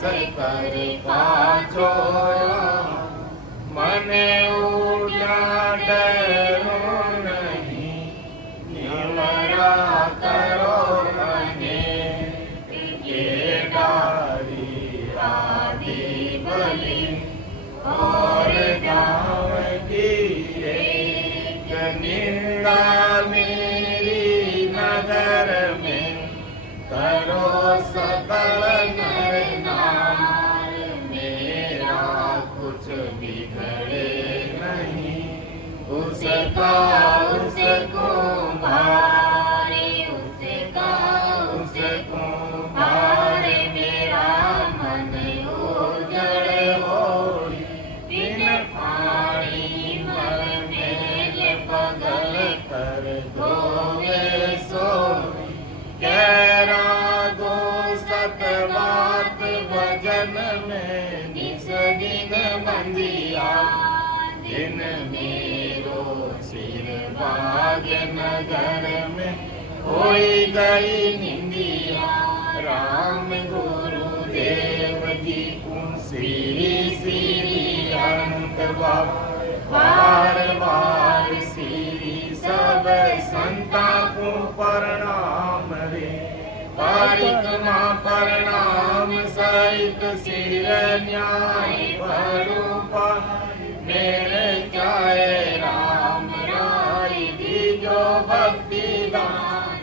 कर पाछो मने उजाडरो नहीं निमरा करो मने ये डारी आदि बलि और जावगी एक निंदा मेरी नगर में करो सकल नर नार मेरा कुछ बिगड़े नहीं उसका उसको भारे उसको भारे मेरा मन उजड़ हो बिन पानी मर मेल पगल कर धोवे सोई कह दो सत बात भजन में निस दिन बंदिया दिन मेरो सिर भाग्य नगर में होई गई निंदिया राम गुरुदेव जी श्री श्री अनंत बार बार श्री सब संता को प्रणाम रे परिक्रमा प्रणाम सहित सिर न्याय परूपा मेरे चाहे राम राय दीजो भक्ति दान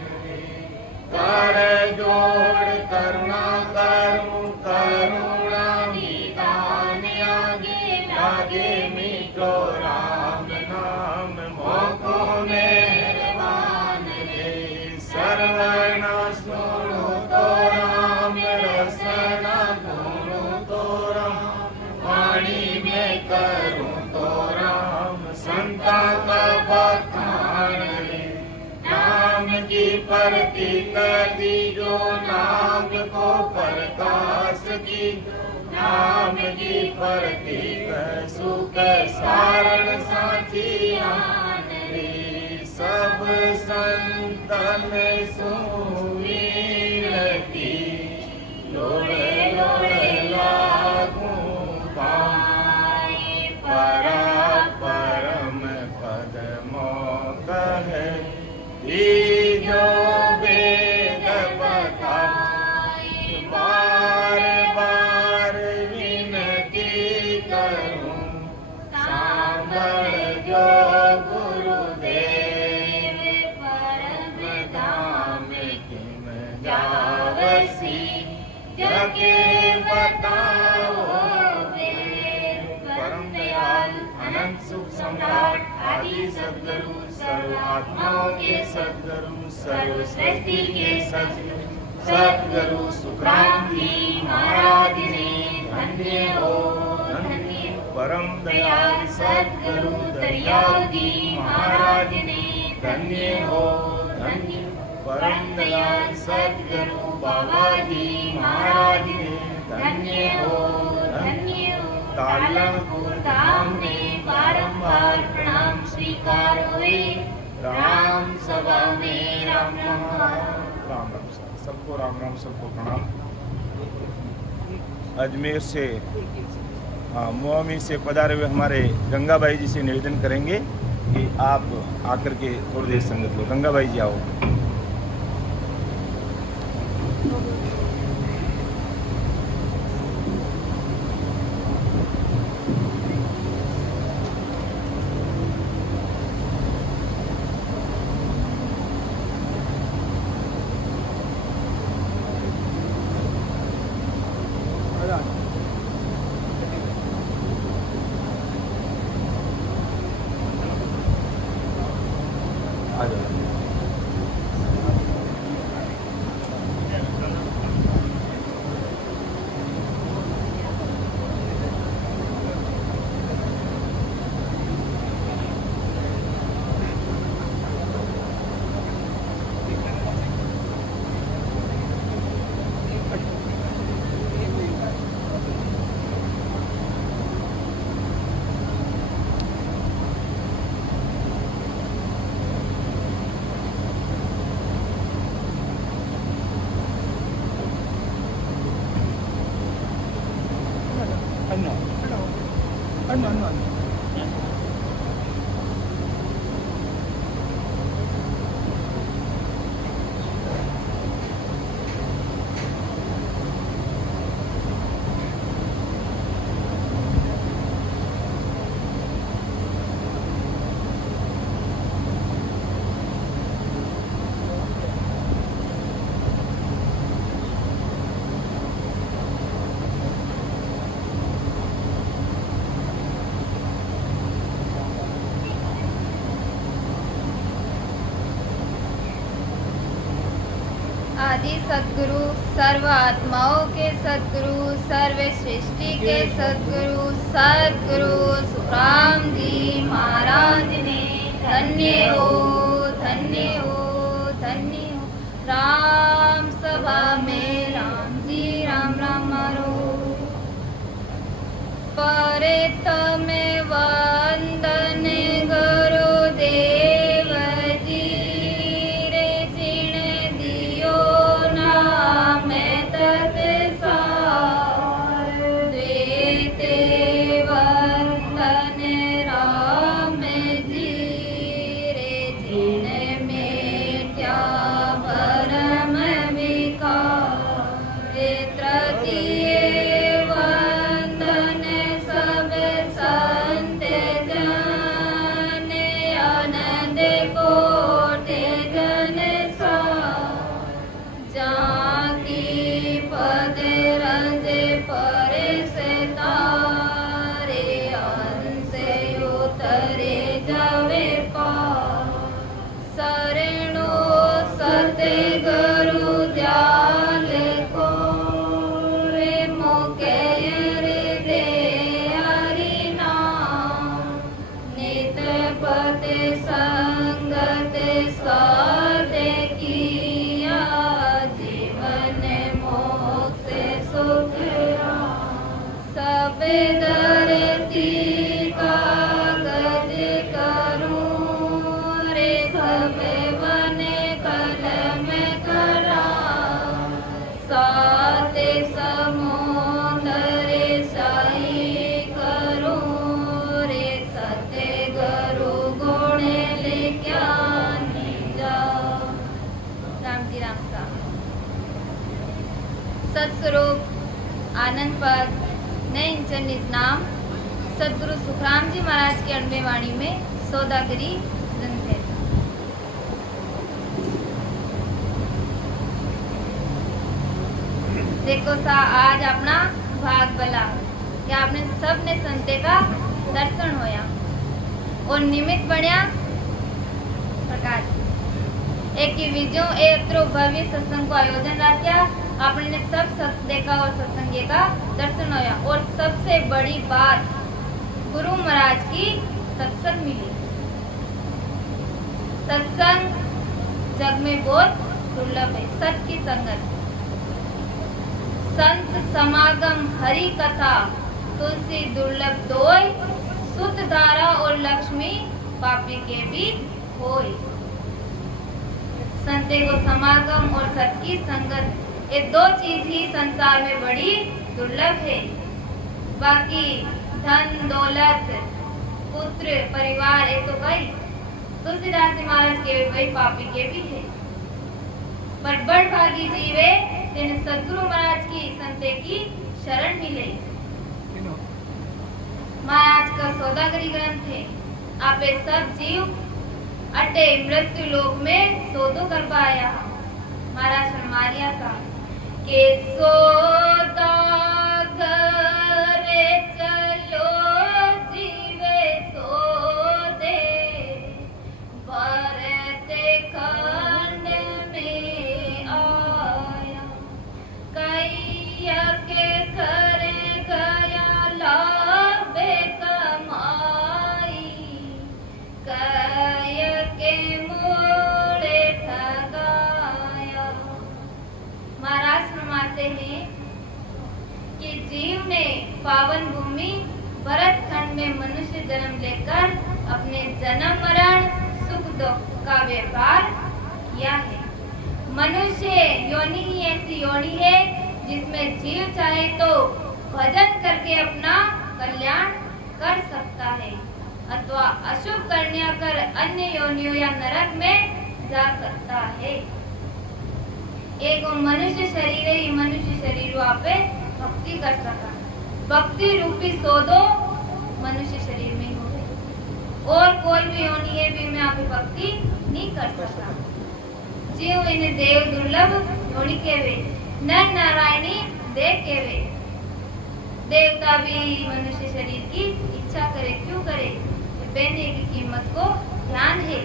कर जोड़ करुणा करूं करुणा निदान आगे लागे मिटो राम नाम मोको मेहरबान रे सर्वना सुनो तो राम रसना गुणो तो राम वाणी में करूं तो राम संता का बखान रे नाम की प्रतीक दीजो नाम को प्रकाश की नाम की प्रतीक सुख सारण साची आन रे सब संतन सुवीरती लोड़े लोड़े लागू पाए परा परम पद मोकह दीजो वेद बताए बार बार विनती करूं सांभल जो गुरुदेव परम धाम किम जावसी जगे बताओ परम दयाल अनंत सुख सम्राट आदि सद्गुरु सर्व आत्माओं के सद्गुरु सर्व सृष्टि के सद्गुरु सुखरामजी महाराज ने धन्य हो परम दयाल सद्गुरु दयालजी महाराज ने धन्य हो परम दयाल सद्गुरु बाबाजी महाराज ने धन्य हो तालमपुर धाम में बारंबार प्रणाम स्वीकार हुए राम सभा में राम राम सबको राम राम सबको प्रणाम। अजमेर से मुआमी से पधारे हुए हमारे गंगाबाई जी से निवेदन करेंगे कि आप आकर के थोड़ी देर संगत लो। गंगाबाई जी आओ। आदि सद्गुरु, सर्व आत्माओं के सद्गुरु, सर्व सृष्टि के सद्गुरु, सद्गुरु सुखराम जी महाराज ने धन्य हो, धन्य हो, धन्य हो। राम सभा में राम जी राम राम मारो। परे तमे वंदन गुरुदेव जी रे जिण दियो नाम तत्सार। द्वेते वंदन राम जी रे जिण मेट्या भरम विकार। तृतीय वंदन सब संत जन आनंद कोटि जन सार। जाकी पद रंज परे से तारे अंश उतरे जावे पार। शरणो सतगुरु दयाल को रे मोके रे दे हरि नाम। नित पद संगत साध किया जीवन मोक्ष सुख राम। सब धरती कागज करूं रे सब वन कलम कलाम। सात समुंदर शाही करूं रे सतगुरु गुण लिख्यानि जाओ। राम जी राम साहब। सत्स्वरूप आनंद पद नए इंचन निज नाम सदगुरु सुखराम जी महाराज की अणबे वाणी में सौदागरी ग्रंथ है। देखो सा आज अपना भाग भला कि आपने सबने संते का दर्शन होया और निमित्त बनया प्रकाश एक की विजो एत्रो भव्य सत्संग को आयोजन रखा। आपने सब संते का और सत्संगे का दर्शन होया और सबसे बड़ी बात गुरु महाराज की सत्संग मिली। सत्संग जग में बहुत दुर्लभ है। सत की संगत, संत समागम, हरि कथा, तुलसी दुर्लभ दोय, सुत धारा और लक्ष्मी पापी के भी होय। संते को समागम और सत की संगत ये दो चीज ही संसार में बड़ी दुर्लभ है। बाकी धन दौलत पुत्र परिवार ये तो कई तुलसीदास जी महाराज के वही पापी के भी है। पर बड़ भागी जीवे तेने सदगुरु महाराज की संते की शरण मिले। महाराज का सौदागरी ग्रंथ है। आपे सब जीव अटे मृत्यु लोक में सौदो कर पाया। महाराज फरमाया था के सौदागर चलो जीवे सौदे भरत खंड में आया। कैया के करे गया लाभ कमाई, कैया के मोड़े ठगाया। महाराज फरमाते हैं कि जीव ने पावन भूमि भरत खंड में मनुष्य जन्म लेकर अपने जन्म मरण सुख दुख का व्यापार किया है। मनुष्य योनि ही ऐसी योनि है जिसमें जीव चाहे तो भजन करके अपना कल्याण कर अशुभ कर्णियां कर अन्य योनियों या नरक में जा सकता है। एक मनुष्य शरीर है, मनुष्य शरीर आपे भक्ति कर सका, भक्ति रूपी सौदो मनुष्य शरीर में हो गई और कोई भी योनि है भी में आप भक्ति नहीं कर सकता। जीव इन्हें देव दुर्लभ योनि केवे, नर नारायणी देव केवे। देवता भी मनुष्य शरीर की इच्छा करे, क्यों करे? बेने की कीमत को ध्यान है।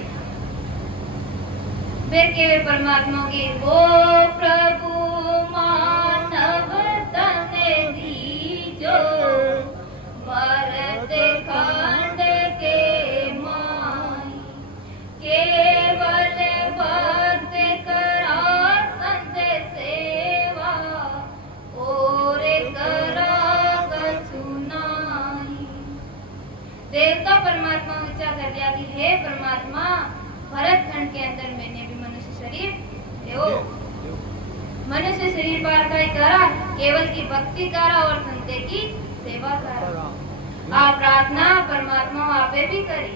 फिर केवे परमात्मा की वो प्रभु मानव तने दीजो, भरत खंड के माई, केवल भक्त करा संत सेवा, और करा कछु नाई। देवता परमात्मा विचार कर दिया कि हे परमात्मा, भरत खंड के अंदर मैंने भी मनुष्य शरीर मनुष्य शरीर पार का करा, केवल की भक्ति करा और संते की सेवा करा। आप प्रार्थना परमात्मा आपे भी करी।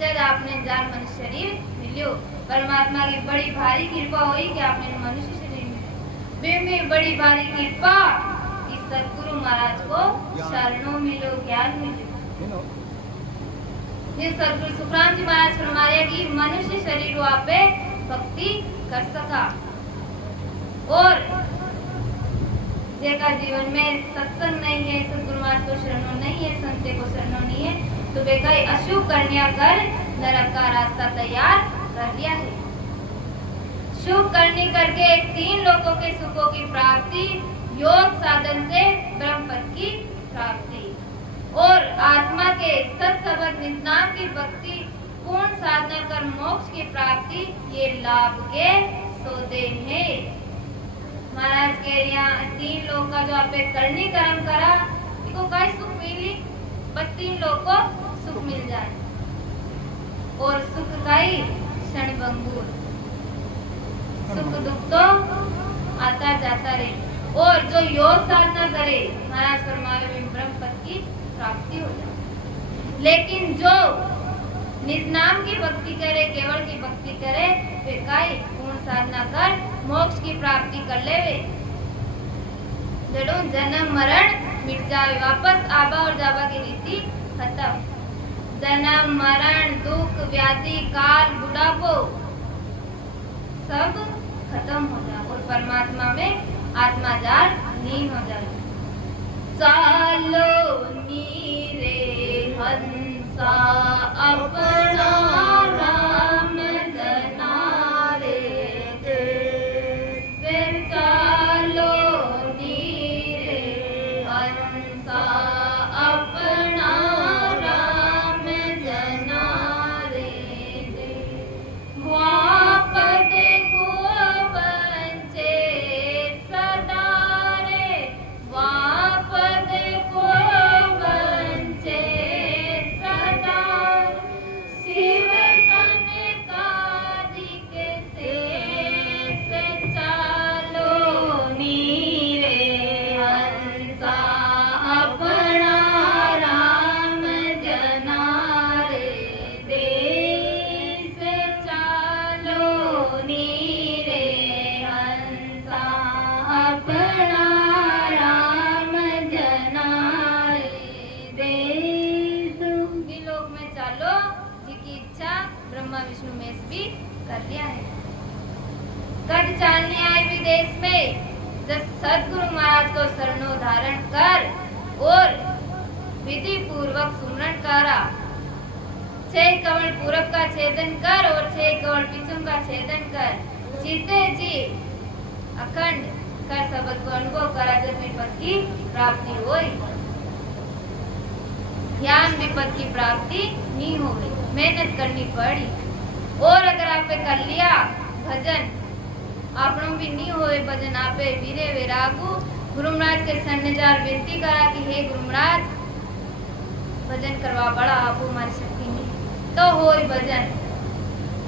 जब आपने जान मनुष्य शरीर मिलियो, परमात्मा की बड़ी भारी कृपा हुई कि आपने मनुष्य शरीर मिले। में बड़ी भारी कृपा कि सदगुरु महाराज को शरणों मिलो, ज्ञान मिलो। जिस सदगुरु सुखराम जी महाराज फरमा रहे कि मनुष्य शरीर आपे भक्ति कर सका, और जेका जीवन में सत्संग नहीं है, सदगुरु महाराज को शरणों नहीं है, संते को शरणों नहीं है, तो वे कई अशुभ कर्णियां कर नरक का रास्ता तैयार कर लिया है। शुभ करनी करके 3 लोकों के सुखों की प्राप्ति, योग साधन से ब्रह्म पद की प्राप्ति, और आत्मा के सत्संग निष्णाम की भक्ति पूर्ण साधना कर मोक्ष की प्राप्ति, ये लाभ के सौदे हैं। महाराज कह रहे 3 लोग का जो आपे करनी कर्म करा, इनको काय सुख मिली? बस 3 लोग को सुख मिल जाए, और सुख काई क्षणभंगुर, सुख दुख तो आता जाता रहे। और जो योग साधना करे, महाराज फरमावे ब्रह्म पद की प्राप्ति हो जाए। लेकिन जो निज नाम की भक्ति करे, केवल की भक्ति करे, वे काय पूर्ण साधना कर मोक्ष की प्राप्ति कर लेवे। जड़ों जन्म मरण मिट जाए, वापस आबा और जाबा की रीति खत्म। जन्म मरण दुख व्याधि काल बुढ़ापो सब खत्म हो जाए, और परमात्मा में आत्मा जार लीन हो जाए। चालो नीरे हंसा अपना राम जनारे दे, चालो नीरे हंसा अपना राम जनारे दे, वापद को बंचे सदा रे, वापद को बंचे सदा, शिव सनकादिक शेष चालो नीरे हंसा अपना राम जनारे देश, चालो नीरे हंसा अपना राम जनारे देश। लोक में चालो जी की इच्छा ब्रह्मा विष्णु महेश भी कर लिया है। कट चालने आए विदेश में, जब सदगुरु महाराज को शरणो धारण कर और विधि पूर्वक सुमरण करा। 6 कमल पूरब का छेदन कर और 6 कमल पिछुम का छेदन कर, जीते जी अखंड कर शब्द को अनुभव करा, जब विपद की प्राप्ति हुई। ज्ञान विपद की प्राप्ति नहीं हो गई, मेहनत करनी पड़ी। और अगर आपने कर लिया भजन, आपनों भी नहीं होए भजन, आपे वीरे विरागु गुरु महाराज के सन्निधान विनती करा कि हे गुरु महाराज भजन करवा बड़ा आपको हमारी शक्ति नहीं, तो होई भजन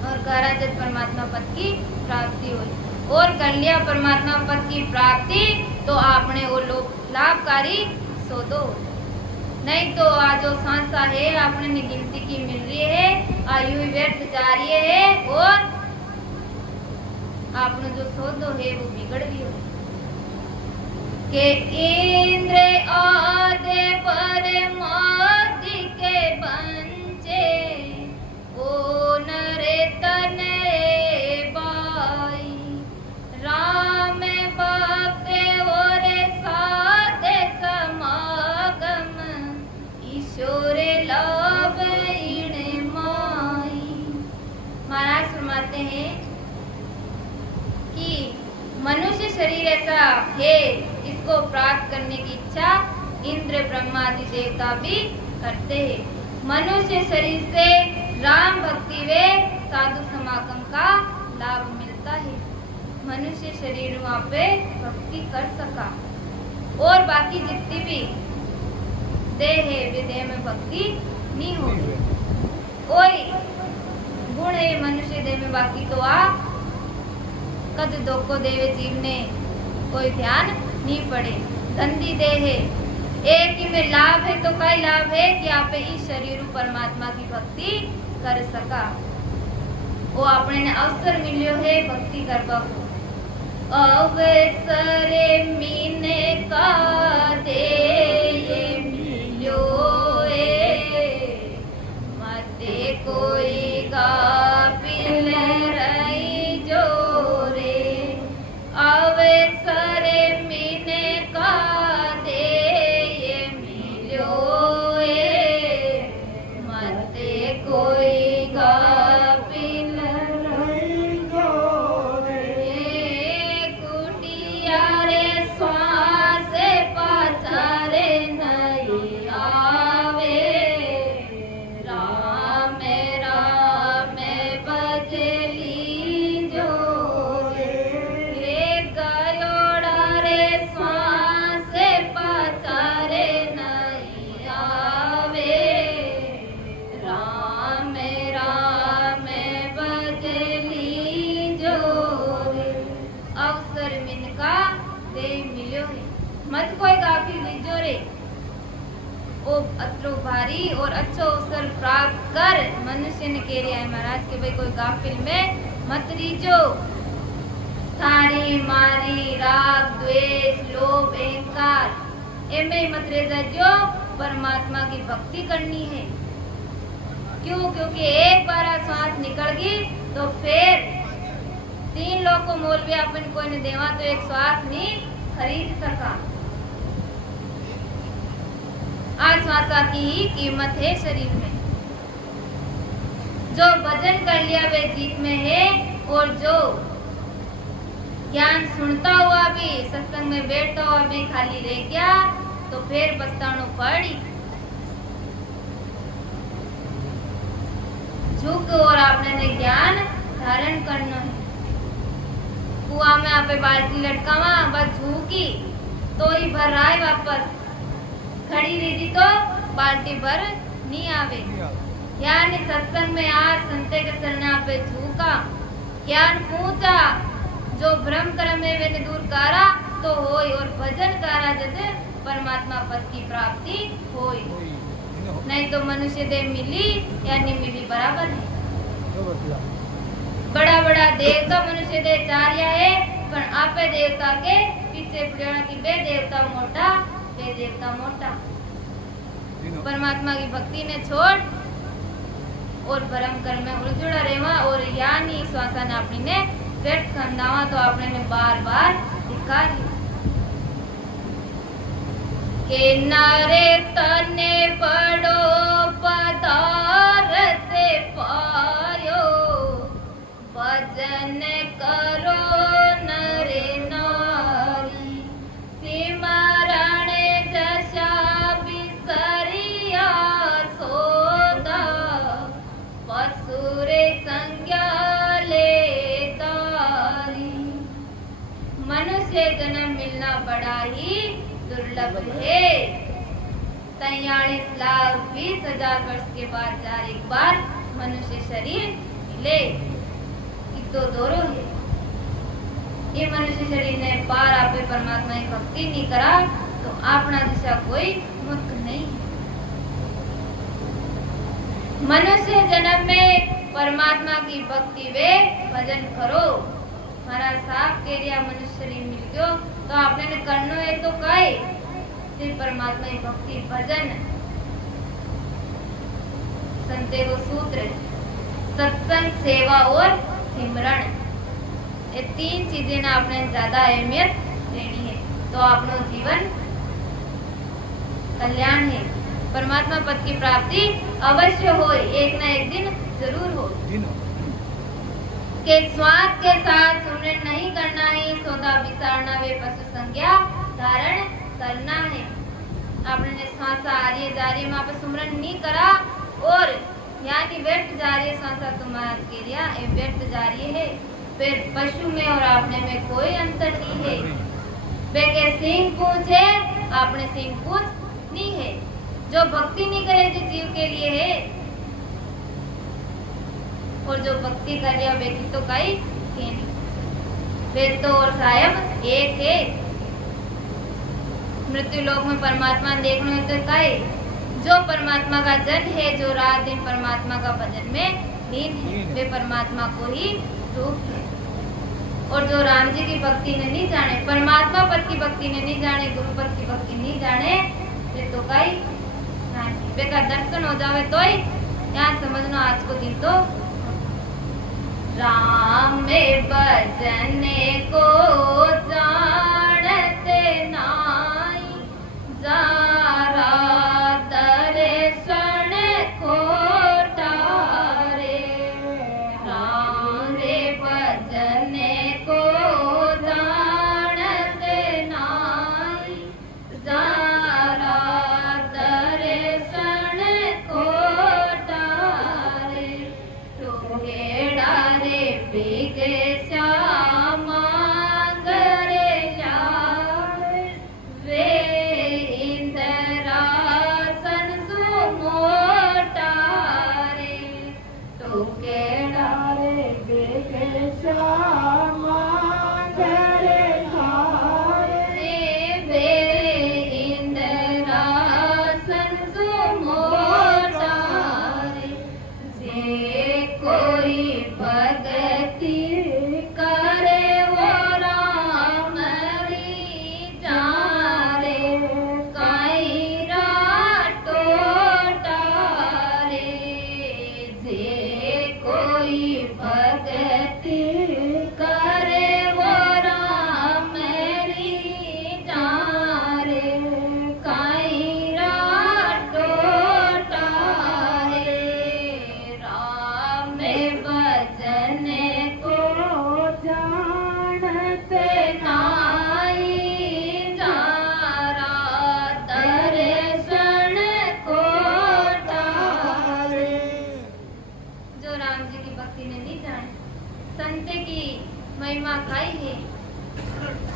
और करा जब परमात्मा पद की प्राप्ति हुई। और कर लिया परमात्मा पद की प्राप्ति, तो आपने वो लोग लाभकारी सौदो। नहीं तो आज जो सांसा है आपने ने गिनती की मिल रही है, आयु ही व्यर्थ जा रही है और आपने जो सौदो है वो बिगड़ भी हो के इंद्र आदे पर मोती के बंचे ओ नरे तने बाई राम भक्त और साधे समागम ईश्वर लाभ इणे माई। महाराज फरमाते हैं कि मनुष्य शरीर ऐसा है, इसको प्राप्त करने की इच्छा इंद्र ब्रह्मा आदि देवता भी करते हैं। मनुष्य शरीर से राम भक्ति व साधु समागम का लाभ मिलता है। मनुष्य शरीर वहाँ पे भक्ति कर सका और बाकी जितनी भी देह है वे देह में भक्ति नहीं होगी। कोई गुण है मनुष्य देह में, बाकी तो आप कद दो को देवे जीव ने कोई ध्यान नहीं पड़े। गंदी देह है, एक ही में लाभ है तो कई लाभ है कि आप इस शरीर परमात्मा की भक्ति कर सका। वो अपने ने अवसर मिलियो है भक्ति करवा को। अवसर मीने का दे ये मिलियो मते कोई गाफिल रही जो रे। अवसर मीने का दे ये मिलियो मते कोई गाफिल रही जो रे। कुटिया रे श्वास पाचारे नहीं आवे राम राम बजली जो रे। गयोड़ा रे श्वास पाचारे नहीं आवे राम राम बजली जो रे। अवसर मिनका दे मिलियो है, मत कोई गाफिल लीजो रे। ओ अत्रो भारी और अच्छो अवसर प्राप्त कर मनुष्य ने कह रहा है महाराज के भाई कोई गाफिल में मत रीजो। थारी मारी राग द्वेष लोभ अहंकार एमे मत रह जाजो, परमात्मा की भक्ति करनी है। क्यों? क्योंकि एक बार सांस निकल गई तो फिर 3 लोग को मोल भी अपन कोई ने देवा तो एक श्वास नहीं खरीद सका। आज श्वासा की ही कीमत है शरीर में। जो भजन कर लिया वे जीत में है, और जो ज्ञान सुनता हुआ भी सत्संग में बैठता हुआ भी खाली रह गया तो फिर पछतानो पड़ी। झुक और आपने ने ज्ञान धारण करना है। कुआ में आपे बाल्टी लटकावा बस झूकी तो ही भर रहा है, वापस खड़ी रही तो बाल्टी भर नहीं आवे। यानी सत्संग में आज संते के शरण पे झूका, ज्ञान पूछा, जो भ्रम कर्म है वे दूर करा तो होई, और भजन करा जद परमात्मा पद की प्राप्ति होई। नहीं तो मनुष्य देह मिली या नहीं मिली बराबर है। बड़ा बड़ा देवता मनुष्य देह चार्या है, पर आपे देवता के पीछे पड़ा की बे देवता मोटा वे देवता मोटा। परमात्मा की भक्ति ने छोड़ और भ्रम कर्म में उलझड़ा रेवा, और यानी श्वासा ने अपनी ने व्यर्थ खंडावा तो आपने ने बार बार धिक्कार के नारे तने पड़ो पदारते पायो भजन करो नरे नारी सिमरण जशा बिसरिया सोदा पसुरे संज्ञा ले तारी। मनुष्य जन्म मिलना बड़ा ही दुर्लभ है। 43,20,000 वर्ष के बाद एक बार मनुष्य शरीर मिले तो दोरो है। ये मनुष्य शरीर ने पार आपे परमात्मा की भक्ति नहीं करा तो अपना दिशा कोई मूर्ख नहीं है। मनुष्य जन्म में परमात्मा की भक्ति वे भजन करो। मारा साफ कह रिया मनुष्य शरीर मिल गयो तो आपने ने करनो है तो काई सिर्फ परमात्मा की भक्ति भजन। संते को सूत्र सत्संग, सेवा और सिमरण, ये तीन चीजें ना आपने ज्यादा अहमियत देनी है तो आपनो जीवन कल्याण है। परमात्मा पद की प्राप्ति अवश्य हो, एक ना एक दिन जरूर हो। के श्वास के साथ सुमरन नहीं करना है, सौदा विसारना वे पशु संज्ञा धारण करना है। आपने श्वास आ रही है जा रही है वहां पर सुमरन नहीं करा और यहाँ की व्यर्थ जा रही है श्वासा तो महाराज के लिया ये व्यर्थ जा रही है। फिर पशु में और आपने में कोई अंतर नहीं है। वे के सिंह पूछ है आपने सिंह पूछ नहीं है। जो भक्ति नहीं करे जो जीव के लिए है और जो भक्ति कर रहा व्यक्ति तो कई वेद तो और सायब एक है। मृत्यु लोक में परमात्मा देखना है तो कई जो परमात्मा का जन है, जो रात दिन परमात्मा का भजन में लीन है, वे परमात्मा को ही रूप है। और जो राम जी की भक्ति ने नहीं जाने, परमात्मा पद की भक्ति ने नहीं जाने, गुरु पद की भक्ति नहीं जाने, वे तो कई वे का दर्शन हो जावे तो ही यहाँ समझना आज को दिन तो राम में भजने को जानते नाई जारा दर्शन को तारे। राम रे भजने को जानते नाई जारा दर्शन को तारे। टोकेड़ा रे बिगे श्यामा करे लाए वे इंद्रासन सुमोटा रे। टोकेड़ा रे बिगे श्यामा करे लाए वे इंद्रासन सुमोटा रे। जे कोई भक्ति करे वो राम री जारे काई टोटा रे। जे कोई भक्ति करे वो राम री जारे काई टोटा रे। राम भजने को जानते नाई जारा दर्शन को तारे। जो राम जी की भक्ति ने नहीं जाने, संत की महिमा काई है,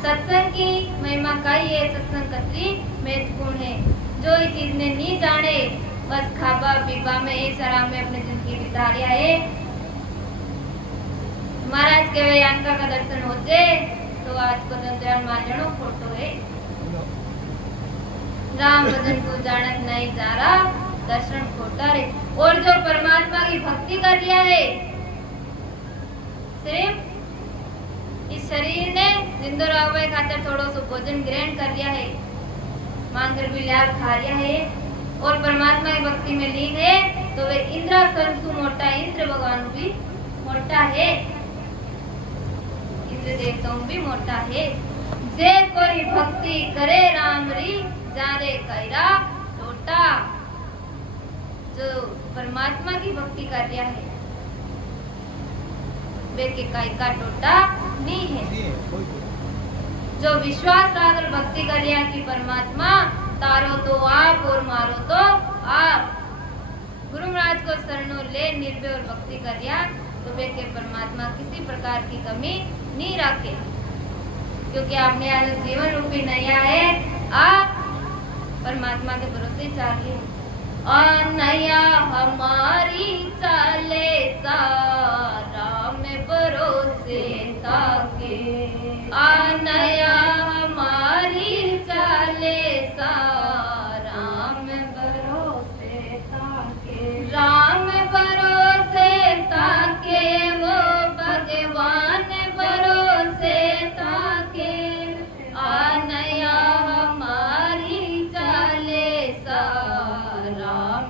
सत्संग की महिमा काई है, सत्संग कतरी महत्वपूर्ण है। जो ये चीज ने नहीं जाने बस खाबा पीबा में इस आराम में अपनी जिंदगी बिता लिया है। महाराज के वे अंका का दर्शन होते तो आज को दयाल माननो फोटो है। राम भजन को जानत नहीं जा रहा दर्शन खोटा रे। और जो परमात्मा की भक्ति कर लिया है सिर्फ इस शरीर ने जिंदो रहवे खातिर थोड़ो सो भोजन ग्रहण कर लिया है, मांगर भी लाल खा लिया है और परमात्मा की भक्ति में लीन है तो वे इंद्रासन सु मोटा, इंद्र भगवान भी मोटा है, इंद्र देवताओं भी मोटा है। जे कोई भक्ति करे राम री जारे कैरा टोटा। जो परमात्मा की भक्ति कर रहा है वे के काई का टोटा नहीं है। जो विश्वास रागर भक्ति कर रहा कि परमात्मा तारो तो आप और मारो तो आप, गुरु महाराज को शरणों ले निर्भय और भक्ति कर रहा तो वे के परमात्मा किसी प्रकार की कमी नहीं रखे, क्योंकि आपने आज जीवन रूपी नया है आप परमात्मा के भरोसे चाहिए। और नया हमारी चाले सारा में भरोसे ताके, आ नया हमारी चाले सारा में भरोसे ताके। राम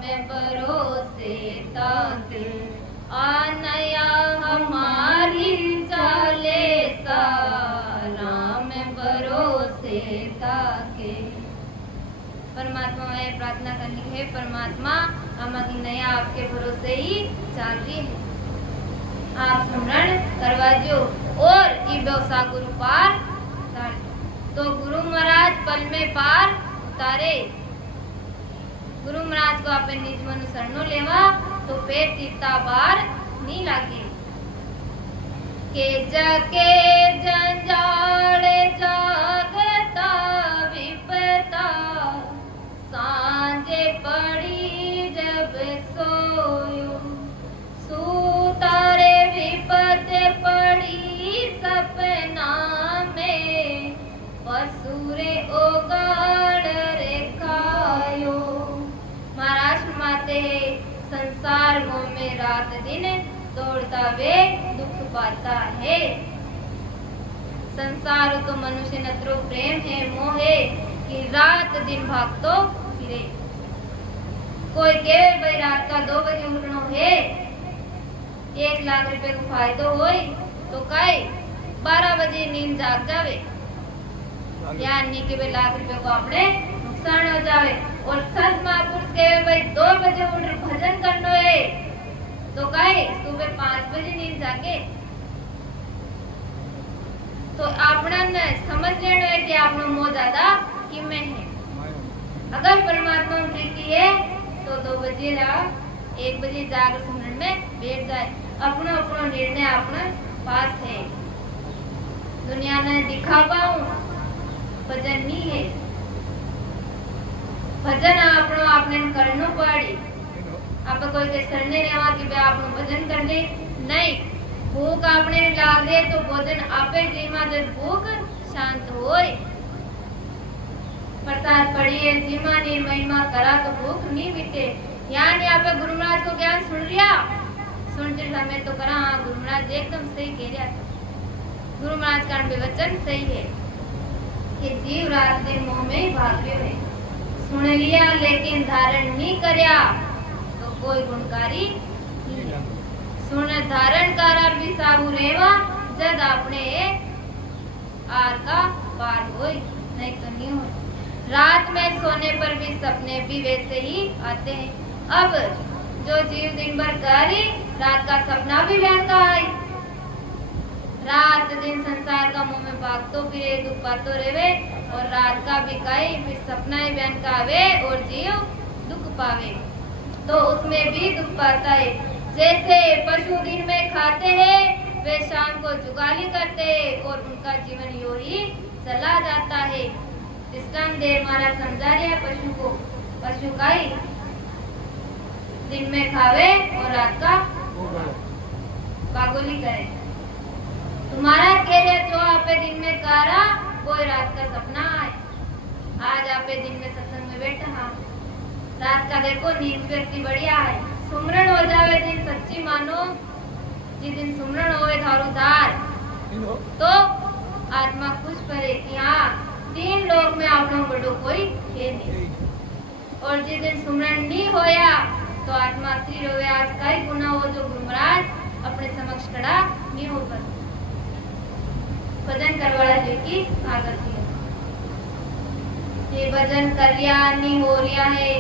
में भरोसे ताके आनया हमारी चाले सा राम भरोसे ताके। परमात्मा में प्रार्थना करनी है, परमात्मा हमारी नया आपके भरोसे ही चल रही है, आप स्मरण करवा जो और ई व्यवसा गुरु पार उतार। तो गुरु महाराज पल में पार उतारे। गुरु महाराज को आपने निज मन शरणो लेवा तो पेट तीर्था बार नहीं लागे। के जके जंजाल जागता विपता सांझे पड़ी जब सोयो सूतारे विपत पड़ी सपना में पसुरे ओगाड़ रे खायो। महाराज फरमाते हैं संसार मोह में रात दिन दौड़ता वे दुख पाता है। संसार तो मनुष्य नत्रो प्रेम है मोह है कि रात दिन भागतो फिरे। कोई कहे भाई रात का 2 बजे उठना है 1 लाख रुपए को फायदो होई तो कहे 12 बजे नींद जाग जावे या नहीं के 1 लाख रुपए को अपने नुकसान हो जावे। और संत महापुरुष कहे भाई 2 बजे उठ भजन करनो है तो कहे सुबह 5 बजे नींद जागे। तो आपना ने समझ लेना है कि आपनो मोह ज्यादा किमे है। अगर परमात्मा में प्रीति है तो 2 बजे रा 1 बजे जाकर सुमरन में बैठ जाए। अपना अपना निर्णय अपना पास है। दुनिया ने दिखा पाऊं भजन नहीं है। भजन आपनो आपने करनो पड़ी। आप कोई के सरने रेवा कि बे आपनो भजन कर ले नहीं। भूख आपने लाग दे तो भोजन आपे जीमा जब भूख शांत होए। प्रसाद पड़ी है जीमा ने महिमा करा तो भूख नहीं मिटे। यानी आप गुरु महाराज को ज्ञान सुन लिया सुनते समय तो करा हाँ गुरु महाराज एकदम सही कह रहा था। गुरु महाराज का विवचन सही है कि जीव रात दिन मोह में भाग रहे है। सुन लिया लेकिन धारण नहीं करया तो कोई गुणकारी नहीं। सुन धारण करार भी साबू रेवा जद अपने आर का पार होई नहीं तो नहीं हो। रात में सोने पर भी सपने भी वैसे ही आते हैं। अब जो जीव दिन भर करी रात का सपना भी वैसा है। रात दिन संसार का मुंह में भागतो फिरे दुख पातो रेवे और रात का भी कई फिर सपना ही बयान का आवे और जीव दुख पावे तो उसमें भी दुख पाता है। जैसे पशु दिन में खाते हैं वे शाम को जुगाली करते हैं और उनका जीवन यो ही चला जाता है। दृष्टांत दे महाराज समझा रहे पशु को। पशु का ही दिन में खावे और रात का बागोली करे। तो महाराज कह रहे जो आपे दिन में कारा कोई रात का सपना आए। आज आपे दिन में सत्संग में बैठा हाँ रात का देखो नींद व्यक्ति बढ़िया है। सुमरण हो जावे दिन सच्ची मानो जिस दिन सुमरण होए थारो धार तो आत्मा खुश परे कि हाँ 3 लोग में आपनो बड़ो कोई है नहीं। और जिस दिन सुमरण नहीं होया तो आत्मा स्थिर होवे। आज कई गुना हो जो गुरु महाराज अपने समक्ष खड़ा नहीं हो पर भजन करवाड़ा जो की आगत है। ये भजन कर लिया नहीं हो रिया है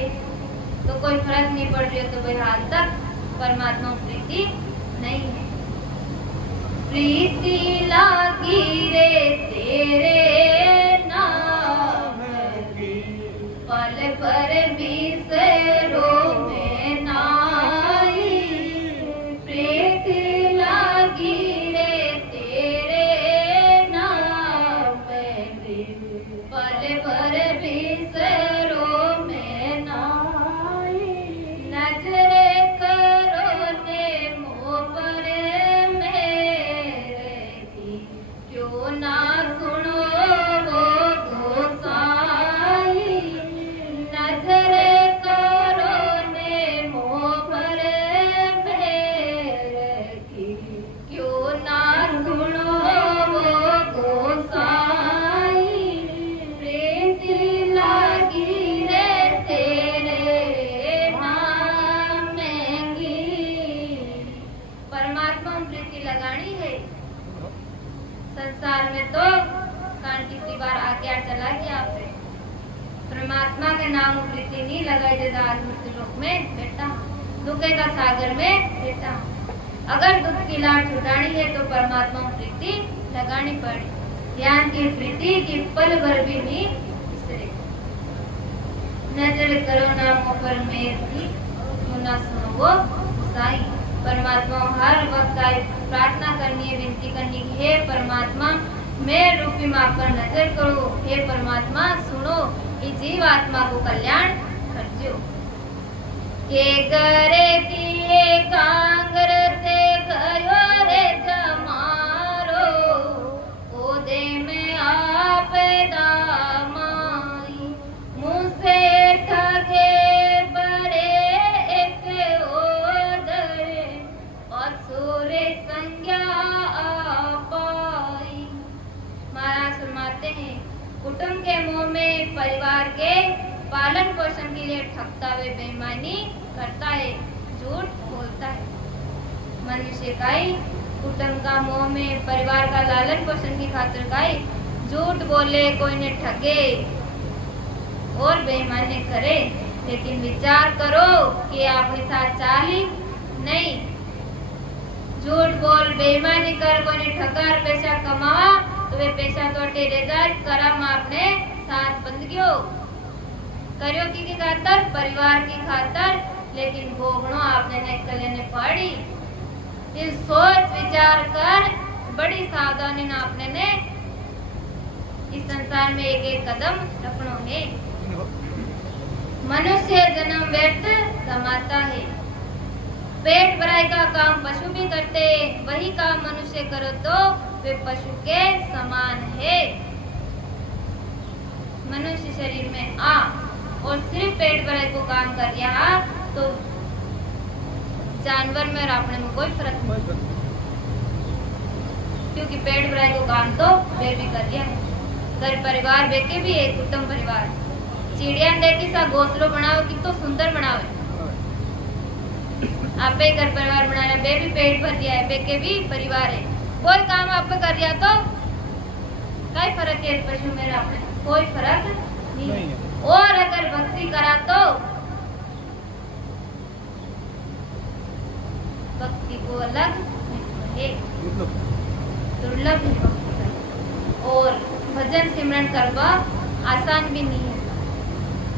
तो कोई फर्क नहीं पड़ रही तो भाई हाल तक परमात्मा प्रीति नहीं है। प्रीति लागी रे तेरे नाम की पल पर बिसरो में नाई। प्रीति लागी रे तेरे नाम की पल पर बिसरो में नाई। नजरे करो ने मोह पर मेरे की क्यों ना सुनो वो संसार में तो कान कितनी बार आज्ञा चला गया आपने। परमात्मा के नाम प्रीति नहीं लगाई देता आज मृत्यु लोक में बेटा, दुखे का सागर में बेटा। अगर दुख की लाट छुटानी है तो परमात्मा में प्रीति लगानी पड़ी। ज्ञान की प्रीति की पल भर भी नहीं बिसरे। नजर करो नामों पर मेर की, क्यों ना सुनो वो साई। परमात्मा हर वक्त प्रार्थना करनी है, विनती करनी है, हे परमात्मा मैं रूपी माँ पर नजर करो, हे परमात्मा सुनो, ये जीव आत्मा को कल्याण करजो। के करे किए कांगर ते गयो रे जमारो, ओदे में आप दामाई, मुझसे ठगे बरे एक ओदरे, असुरे संज्ञा पाई। महाराज फरमाते हैं कुटुंब के मुंह में परिवार के पालन पोषण के लिए ठगता हुए बेईमानी करता है, झूठ बोलता है। मनुष्य का ही कुटुंब का मुंह में परिवार का लालन पोषण की खातिर का ही झूठ बोले, कोई ने ठगे और बेईमानी करे। लेकिन विचार करो कि अपने साथ चाली नहीं, झूठ बोल बेईमानी कर, कोई ने ठगा पैसा कमावा तो वे पैसा तो टेरे जाए, करम आपने साथ बंदगियो करियो की खातर, परिवार की खातर, लेकिन भोगनो आपने निकले ने पड़ी। इस सोच विचार कर बड़ी सावधानी ना आपने ने इस संसार में एक एक कदम रखनो है। मनुष्य जन्म व्यर्थ कमाता है, पेट भराई का काम पशु भी करते, वही काम मनुष्य करो तो वे पशु के समान है। मनुष्य शरीर में आ और सिर्फ पेट भराई को काम कर रहा तो जानवर में और अपने में कोई फर्क नहीं, क्योंकि पेट भराई को काम तो वे भी कर रहा है। घर परिवार बेके भी एक कुटुंब परिवार, चिड़िया देखी सा घोंसलो बनाओ कि तो सुंदर बनाओ। आप घर परिवार बना रहे, बे भी पेट भर दिया है, बेके भी परिवार है, कोई काम आप कर रहा तो कई फर्क है पशु में अपने, कोई फर्क नहीं है। और अगर भक्ति करा तो भक्ति को अलग है, दुर्लभ है भक्ति। और भजन सिमरन करवा आसान भी नहीं है,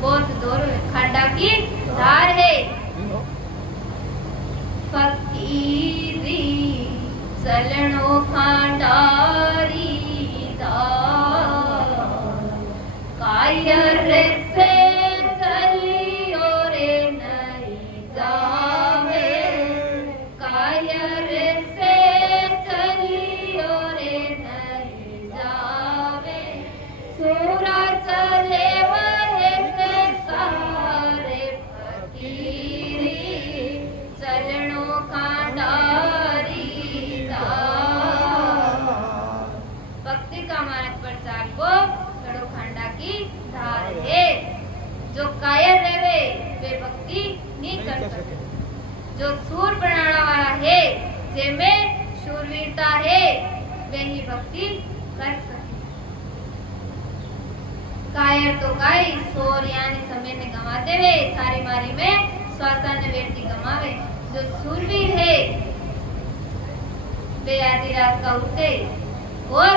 बहुत दूर खड्डा की धार है। फकीरी चलनो खांडारी कायर से चलियो रे नहीं जावे, कायर से चलियो रे नहीं जावे, सूरा चले वहे के सारे फकीरी चलनो खांडारी भक्ति का मार्ग पर चाल को कड़ो खांडा की धार है। जो कायर रहे वे भक्ति नहीं कर सकते, जो सूर बनाने वाला है, जेमे शूरवीरता है, वे ही भक्ति कर सकते। कायर तो काई सोर यानी समय ने गंवाते वे, थारी मारी में श्वासा ने व्यक्ति गंवावे। जो शूरवीर है वे आधी रात का उठते और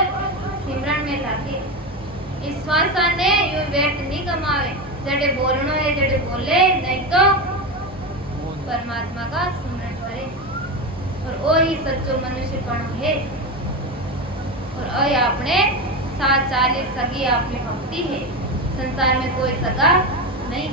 सिमरन में लागे। इस श्वासा ने यूं व्यर्थ नहीं गमावे, जड़े बोलनो है जड़े बोले, नहीं तो परमात्मा का स्मरण करे। और वो ही सच्चो मनुष्यपण है। और ओ आपने साथ चाले सगी आपकी भक्ति है, संसार में कोई सगा नहीं।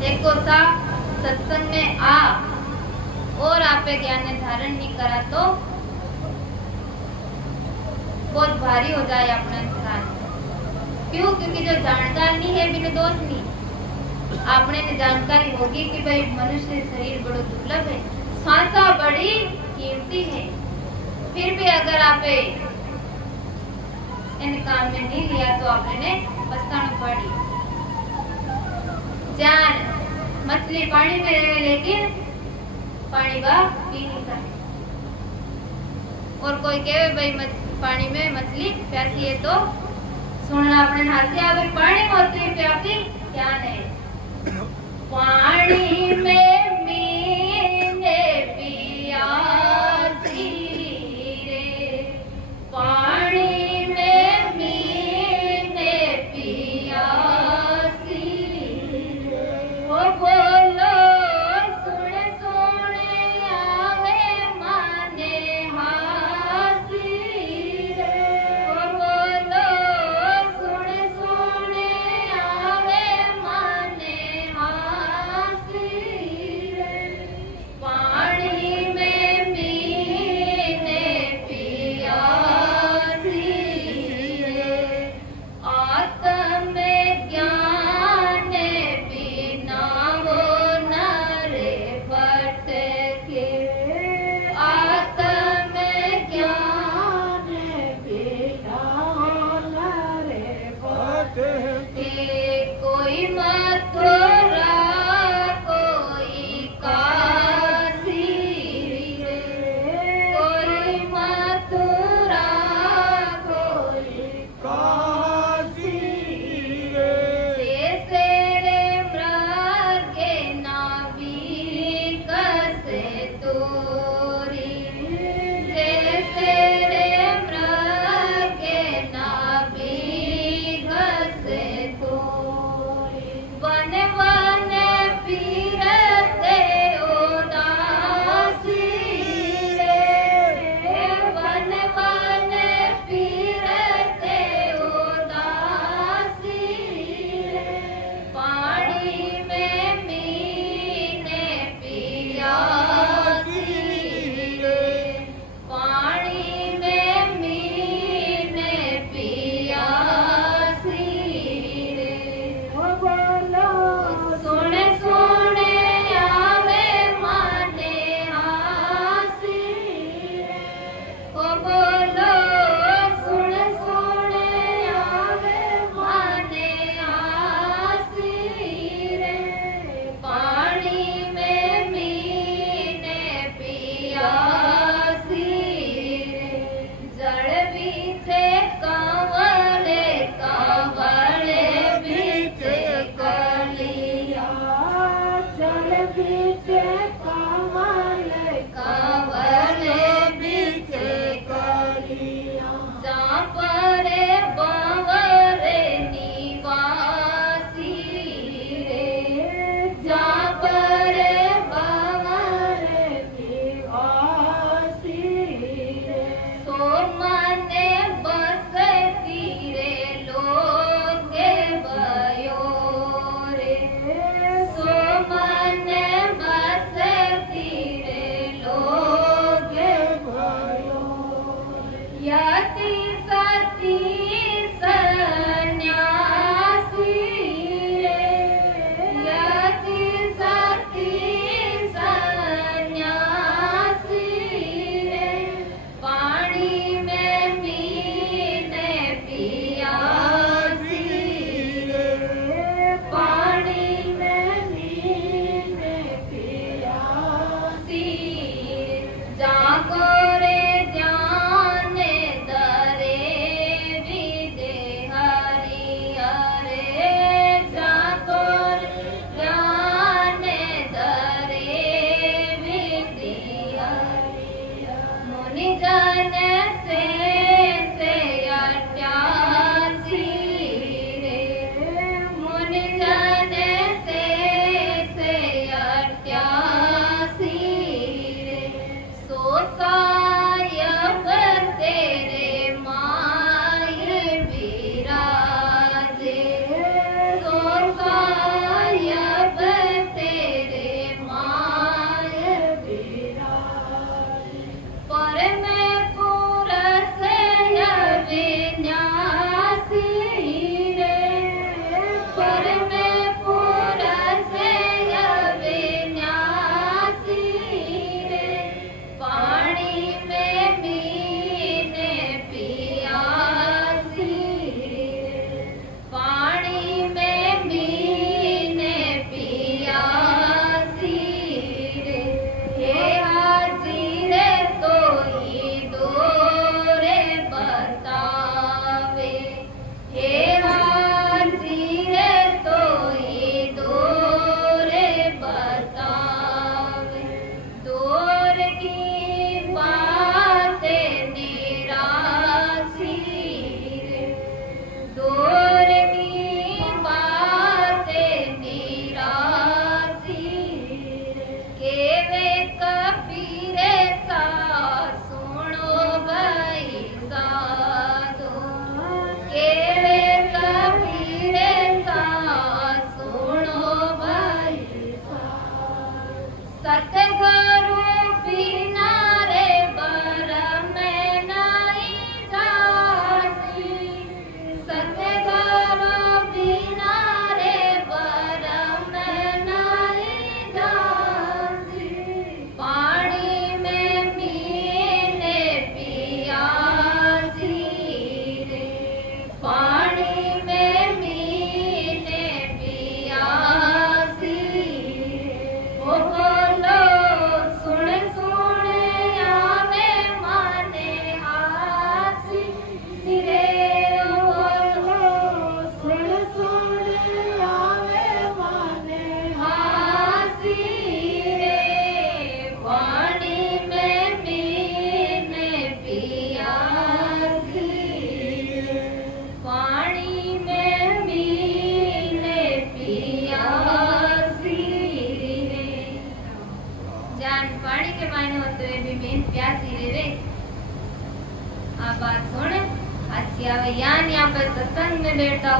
देखो सा सत्संग में आ और आपे ज्ञान ने धारण नहीं करा तो बहुत भारी हो जाए अपना इंसान। क्यों? क्योंकि जो जानकार नहीं है बिना दोष नहीं, आपने ने जानकारी होगी कि भाई मनुष्य शरीर बड़ो दुर्लभ है, सांसा बड़ी कीमती है, फिर भी अगर आपे इन काम में नहीं लिया तो आपने पछताना पड़ी। जान मछली पानी में रहे लेकिन पानी बा पी नहीं सकती। और कोई कहे भाई पानी में मछली प्यासी है तो सुनना अपने हाथ से आवे पानी में होती है प्यासी क्या नहीं। पानी में मीने पियासी रे, पानी में मीने पियासी रे। वो बोलो सुन सुन आवे माने हासी रे। वो बोलो सुन सुन आवे माने हासी रे। पानी में मीने पियासी रे, आत्म ज्ञान बिना वो नरे भटके। आत्म ज्ञान बिना नरे भटके। कोई मथुरा कोई काशी रे, कोई मथुरा कोई काशी रे। जैसे रे मृगे नाविक से तोरी, जैसे रे मृगे नाविक से तोरी। वन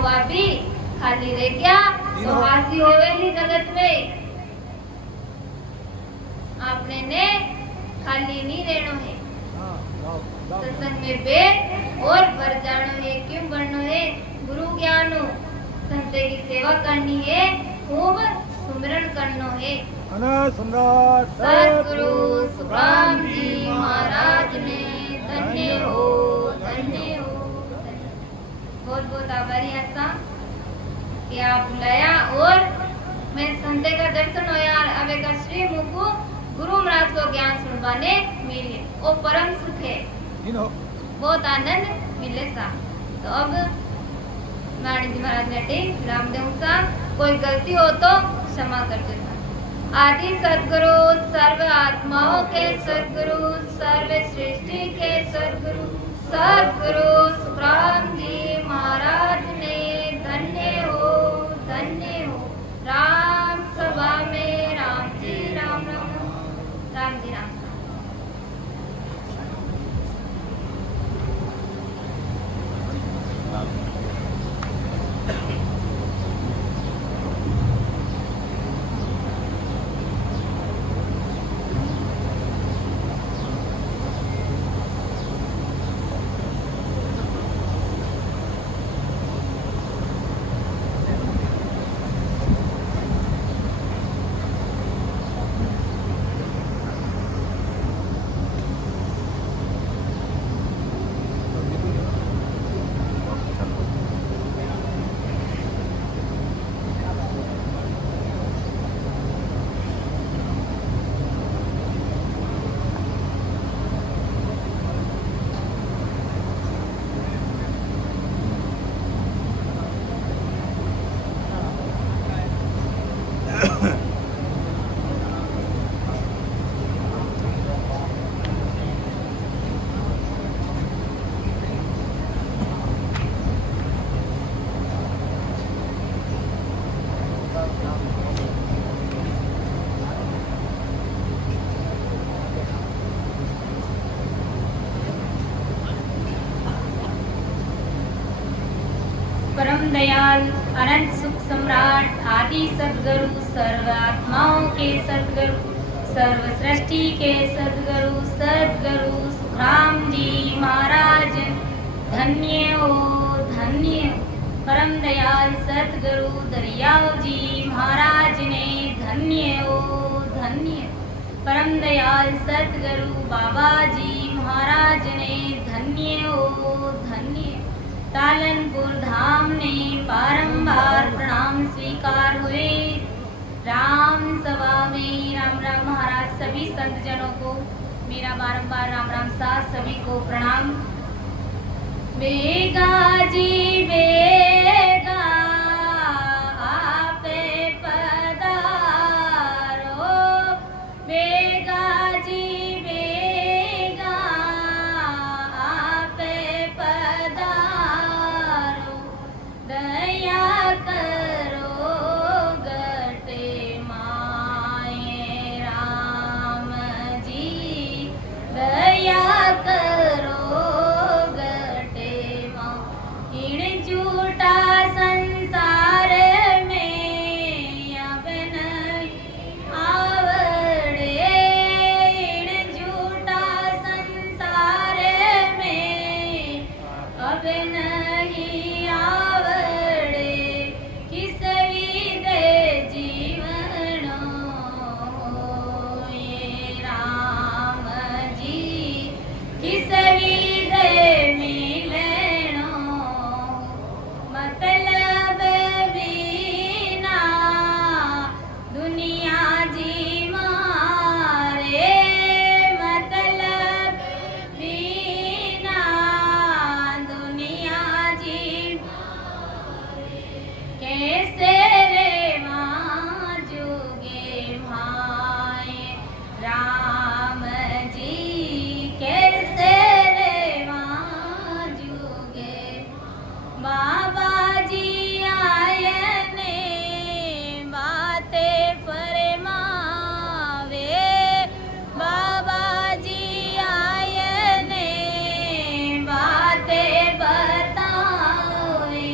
हुआ भी खाली रह गया तो हासी होवेली जगत में। आपने ने खाली नहीं रहनो है, सत्संग में बैठ और भर जानो है। क्यों बढ़नो है? गुरु ज्ञान संते की सेवा करनी है, खूब सुमिरन करनो है। सतगुरु सुखराम जी महाराज ने धन्य हो, धन्य हो। बहुत बहुत आभारी आसा कि आप बुलाया और मैं संते का दर्शन होया। अब एक श्री मुकु गुरु महाराज को ज्ञान सुनवाने मिले, वो परम सुख है, बहुत आनंद मिले सा। तो अब नानी जी महाराज ने रामदेव सा कोई गलती हो तो क्षमा कर दे। आदि सद्गुरु सर्व आत्माओं के सद्गुरु, सर्व सृष्टि के सद्गुरु, सद्गुरु सुखराम जी महाराज ने धन्य हो, धन्य हो। राम सभा में राम जी राम राम, राम जी राम। परम दयाल अनंत सुख सम्राट आदि सद्गुरु, सर्व आत्माओं के सद्गुरु, सर्व सृष्टि के सद्गुरु, सद्गुरु सुखराम जी महाराज धन्य हो, धन्य हो। परम दयाल सद्गुरु दरियाव जी महाराज ने धन्य हो, धन्य। परम दयाल सद्गुरु बाबा जी महाराज ने धन्य हो, धन्य। तालनपुर धाम ने बारंबार प्रणाम स्वीकार हुए। राम सभा में राम राम महाराज। सभी संत जनों को मेरा बारंबार राम राम साथ सभी को प्रणाम। बेगा जी बेगा आपे पधारो, बेगा जी बेगा आपे पधारो, दया करो गटे माए राम जी, दया करो गटे माँ। इन झूठा संसार में अब नहीं आवड़े, इन झूठा संसार में अब नहीं आवड़े, किस विदे जीवनो ये राम जी, किस विदे मिलनो, मतलब बिना दुनिया जी मारे, मतलब बिना दुनिया जी कैसे रेवा जोगे भाए राम जी, कैसे रेवा जोगे। बाबा जी आए ने बातें फरमावे, बाबा जी आए ने बातें बतावे,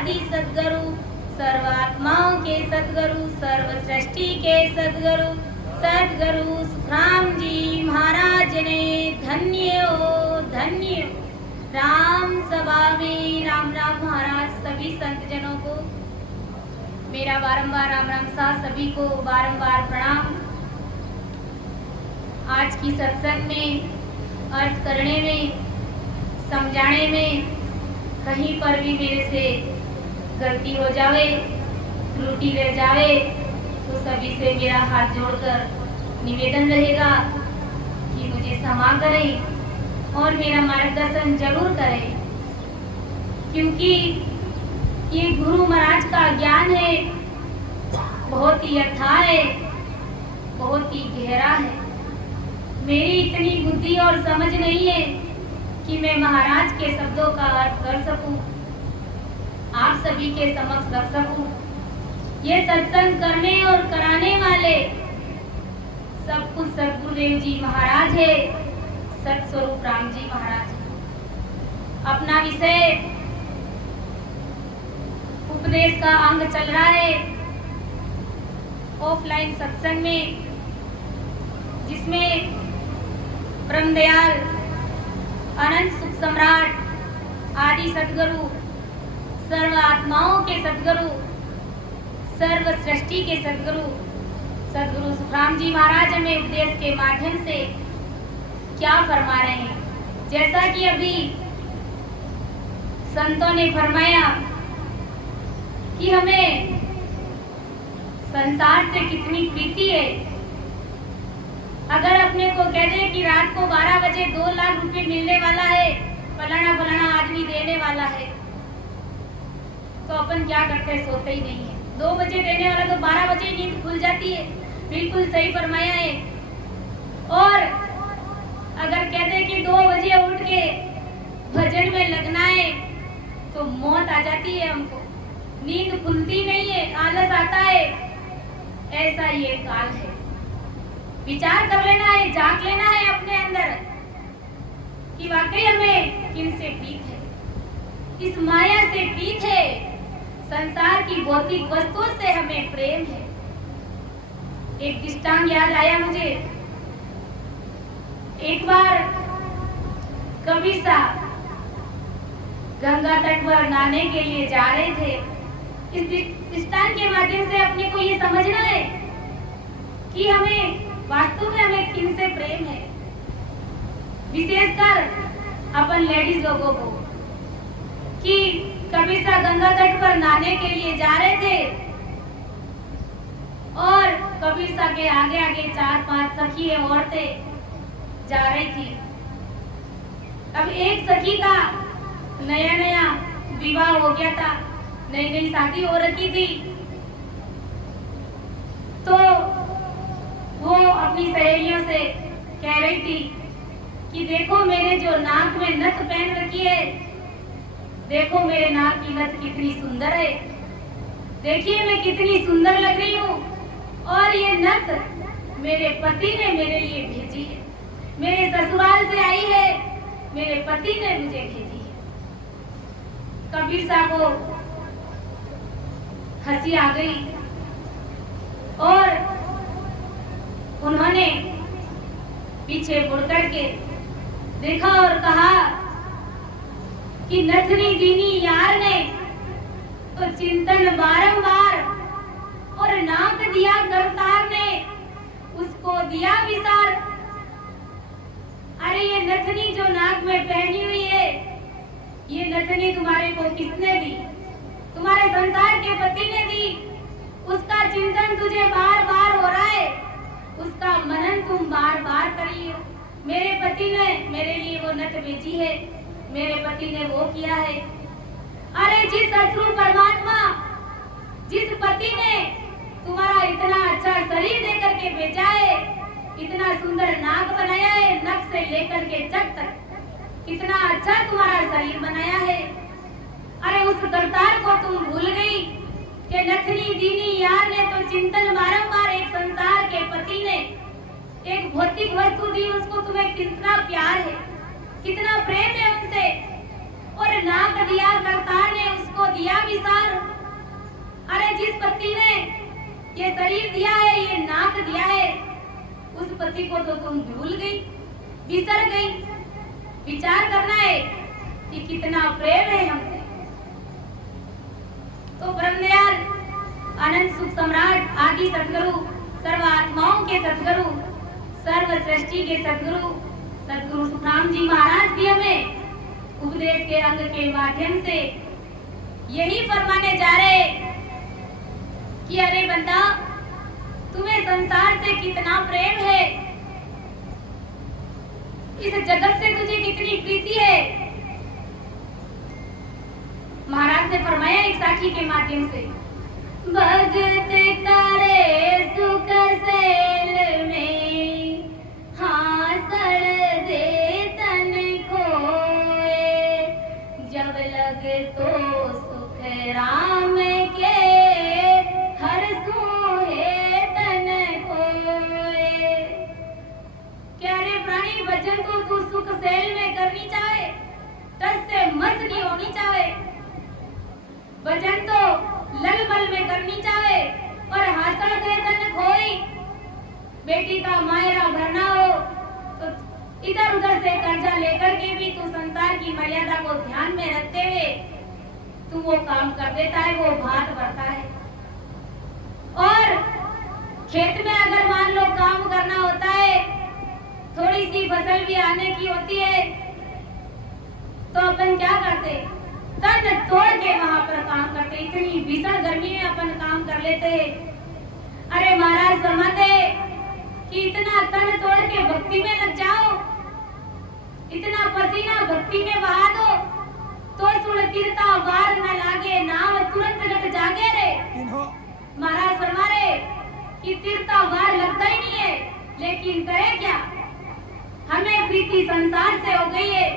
आदि सद्गुरु, सर्वात्माओं के सद्गुरु, सर्व सृष्टि के सद्गुरु, सद्गुरु सुखराम जी महाराज ने धन्य हो धन्य हो। राम सभा में राम राम महाराज सभी संत जनों को मेरा बारंबार राम राम सा, सभी को बारंबार प्रणाम। आज की सत्संग में अर्थ करने में, समझाने में कहीं पर भी मेरे से गलती हो जावे, त्रुटि रह जावे तो सभी से मेरा हाथ जोड़कर निवेदन रहेगा कि मुझे क्षमा करें और मेरा मार्गदर्शन जरूर करें, क्योंकि ये गुरु महाराज का ज्ञान है, बहुत ही अथाह है, बहुत ही गहरा है। मेरी इतनी बुद्धि और समझ नहीं है कि मैं महाराज के शब्दों का अर्थ कर सकूं, आप सभी के समक्ष रख सकूं। ये सत्संग करने और कराने वाले सब कुछ सद्गुरुदेव जी महाराज है, सतस्वरूप राम जी महाराज। अपना विषय उपदेश का अंग चल रहा है ऑफलाइन सत्संग में, जिसमें ब्रह्मदयाल अनंत सुख सम्राट आदि सद्गुरु, सर्व आत्माओं के सद्गुरु, सर्व सृष्टि के सद्गुरु, सद्गुरु सुखराम जी महाराज हमें उपदेश के माध्यम से क्या फरमा रहे हैं। जैसा कि अभी संतों ने फरमाया कि हमें संसार से कितनी प्रीति है। अगर अपने को कह दे कि रात को 12 बजे 2 लाख रुपए मिलने वाला है, फलाना फलाना आदमी देने वाला है, तो अपन क्या करते हैं? सोते ही नहीं है। 2 बजे देने वाला तो 12 बजे नींद खुल जाती है। बिल्कुल सही फरमाया है। और अगर कह दे कि 2 बजे उठ के भजन में लगना है तो मौत आ जाती है हमको, नींद खुलती नहीं है, आलस आता है। ऐसा ये काल है। विचार कर लेना है, जांच लेना है अपने अंदर कि वाकई हमें किन से प्रीत है, किस माया से प्रीत है, संसार की भौतिक वस्तुओं से हमें प्रेम है। एक दृष्टांत याद आया मुझे। एक बार कबीर साहब गंगा तट पर नहाने के लिए जा रहे थे। इस दृष्टांत के माध्यम से अपने को ये समझना है कि हमें वास्तव में हमें किन से प्रेम है, विशेषकर अपन लेडीज लोगों को। कि कबीर साहब गंगा तट पर नहाने के लिए जा रहे थे और कबीर साहब के आगे आगे 4-5 सखी औरतें जा रही थी। अब एक सखी का नया नया विवाह हो गया था, नई नई शादी हो रखी थी, तो वो अपनी सहेलियों से कह रही थी कि देखो मेरे जो नाक में नथ पहन रखी है, देखो मेरे नाक की नथ कितनी सुंदर है, देखिए मैं कितनी सुंदर लग रही हूँ, और ये नथ मेरे पति ने मेरे लिए भेजी है, मेरे ससुराल से आई है, मेरे पति ने मुझे भेजी है। कबीर साहब को हंसी आ गई और उन्होंने पीछे मुड़ करके देखा और कहा कि नथनी दीनी यार ने तो चिंतन बारंबार, और नाक दिया करतार ने उसको दिया विसार। अरे ये नथनी जो नाक में पहनी हुई है, ये नथनी तुम्हारे को किसने दी? तुम्हारे संसार के पति ने दी। उसका चिंतन तुझे बार बार हो रहा है, उसका मनन तुम बार बार करी हो। मेरे पति ने मेरे लिए वो नथ भेजी है, मेरे पति ने वो किया है। अरे जिस असुर परमात्मा, जिस पति ने तुम्हारा इतना अच्छा शरीर देकर के भेजा है, इतना सुंदर नाक बनाया है, नख से लेकर के जग तक कितना अच्छा तुम्हारा शरीर बनाया है। अरे उस करतार को तुम भूल गई कि नथनी दीनी यार ने तो चिंतन बारंबार, एक संसार के पति ने एक भौतिक वस्तु दी, उसको तुम्हें कितना प्यार है, कितना प्रेम है उनसे, और नाक दिया करतार ने उसको किया विसार। अरे जिस पति ने ये शरीर दिया है, ये नाक दिया है, उस पति को तो तुम भूल गई, बिसर गई। विचार करना है कि कितना प्रेम है हमसे। तो ब्रह्मदयाल अनंत सुख सम्राट आदि सद्गुरु, सर्व आत्माओं के सद्गुरु, सर्व सृष्टि के सद्गुरु सद्गुरु सुखराम जी महाराज भी हमें उपदेश के अंग के माध्यम से यही फरमाने जा रहे कि अरे बंदा, तुम्हें संसार से कितना प्रेम है, इस जगत से तुझे कितनी प्रीति है। महाराज ने फरमाया एक साखी के माध्यम से, भगत करे सुख सेल में, हासड़ दे तन खोए, जब लगे तो सुख राम के, हर सोहे तन खोए। क्या रे प्राणी, भजन तो तू सुख सेल में करनी चाहे, तस से मस्त नहीं होनी चाहे। भजन तो लल बल में करनी चाहे, और हासिल दे तन खोई। बेटी का मायरा भरना हो तो इधर उधर से कर्जा लेकर के भी तू संसार की मर्यादा को ध्यान में रखते हुए तू वो काम कर देता है, वो भात भरता है। और खेत में अगर मान लो काम करना होता है, थोड़ी सी फसल भी आने की होती है, तो अपन क्या करते, तन तोड़ के वहां पर काम करते। इतनी भीषण गर्मी में अपन काम कर लेते। अरे महाराज फरमाते कि इतना तन तोड़ के भक्ति में लग जाओ, इतना पसीना भक्ति में बहा दो, तो सुन तीरता वार न लागे, नाम तुरंत लग जागे रे। महाराज फरमा रहे कि तीरता वार लगता ही नहीं है, लेकिन करे क्या, हमें प्रीति संसार से हो गई है।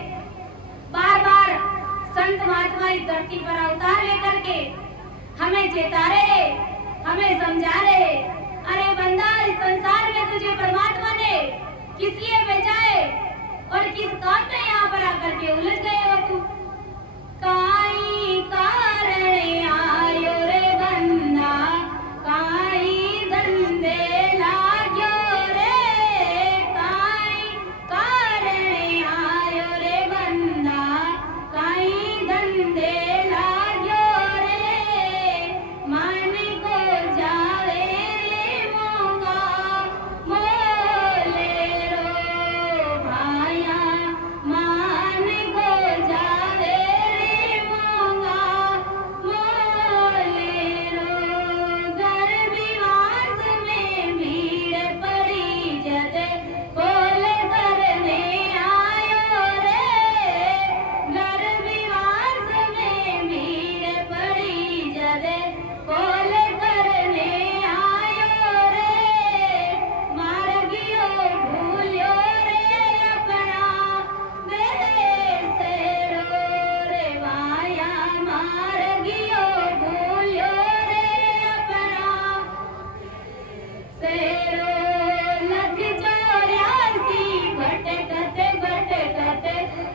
बार बार संत महात्मा इस धरती पर अवतार लेकर के हमें चेता रहे, हमें समझा रहे, अरे बंदा, इस संसार में तुझे परमात्मा ने किस लिए भेजा है और किस काम में यहाँ पर आकर के उलझ गए हो तू। काई कारण आयो रे बंदा, काई धंधे लाग्यो रे, काई कारण आयो रे बंदा, काई धंधे लाग्यो रे, मान को जावे रे मोंगा, मोले रो भाया, मान को जावे रे मोंगा, मोले रो। घर विवास में भीड़ पड़ी जद, बोल करने आयो रे, घर विवास में भीड़ पड़ी जद, बोल करने आयो रे, मार्गियो भूल्यो रे अपना, देश रो रे माया, मार्गियो भूल्यो रे अपना, सेरो लख 84 भटकत भटकत,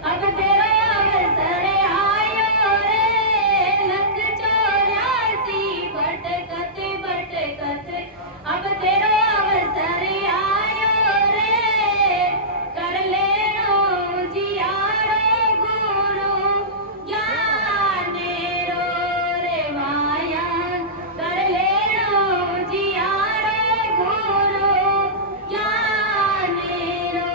अब तेरा अवसर आयो रे, लख 84 भटकत भटकत, अब तेरा अवसर आयो रे, कर लेनो जियारो गुरु ज्ञानेरो रे माया, कर लेनो जियारो गुरु ज्ञानेरो,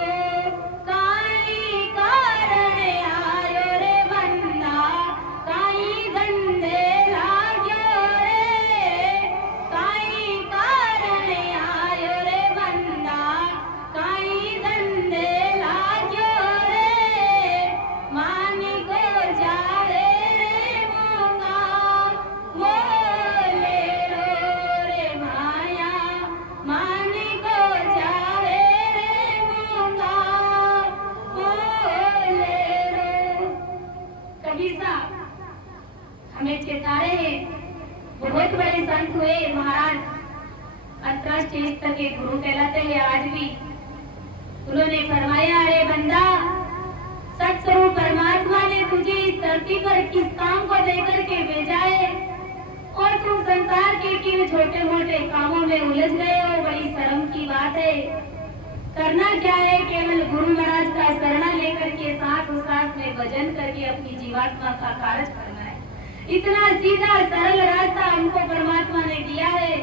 काई कारण आयो रे बंदा, काई धंधे लाग्यो रे, काई कारण आयो रे बंदा, काई धंधे लाग्यो रे, मान को जावे रे मोंगा, मोले रो रे भाया, मान को जावे रे मोंगा, मोले रो। कबीर साहब हमें चेता रहे, बहुत बड़े संत हुए महाराज, अंतरराष्ट्रीय स्तर के गुरु कहलाते हैं आज भी। उन्होंने फरमाया, अरे बंदा, सत्स्वरूप परमात्मा ने तुझे इस धरती पर किस काम को तुमको देकर के भेजा है और तुम संसार के किन छोटे मोटे कामों में उलझ गए हो। बड़ी शर्म की बात है। करना क्या है, केवल गुरु महाराज का शरणा लेकर के सांस उसास में भजन करके अपनी जीवात्मा का कार्य करना है। इतना सीधा सरल रास्ता हमको परमात्मा ने दिया है,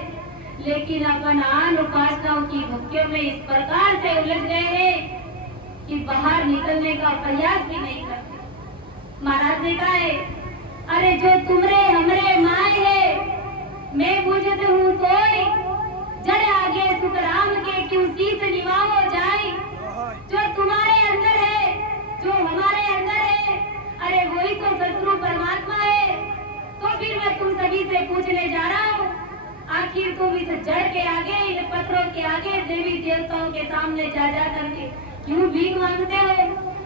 लेकिन अपन आन उपासनाओं की भक्तियों में इस प्रकार से उलझ गए हैं कि बाहर निकलने का प्रयास भी नहीं करते। महाराज ने कहा है, अरे जो तुमरे हमरे माए है, मैं बुझत हूँ तोय, जड़ आगे सुख राम के क्यों शीस निभाओ जाए। जो तुम्हारे अंदर है, जो हमारे अंदर है, अरे वही तो सतगुरु परमात्मा है। तो फिर मैं तुम सभी से पूछने जा रहा हूँ, आखिर तुम इस जड़ के आगे, इन पत्थरों के आगे, देवी देवताओं के सामने जा जा करके क्यों भीख मांगते हो?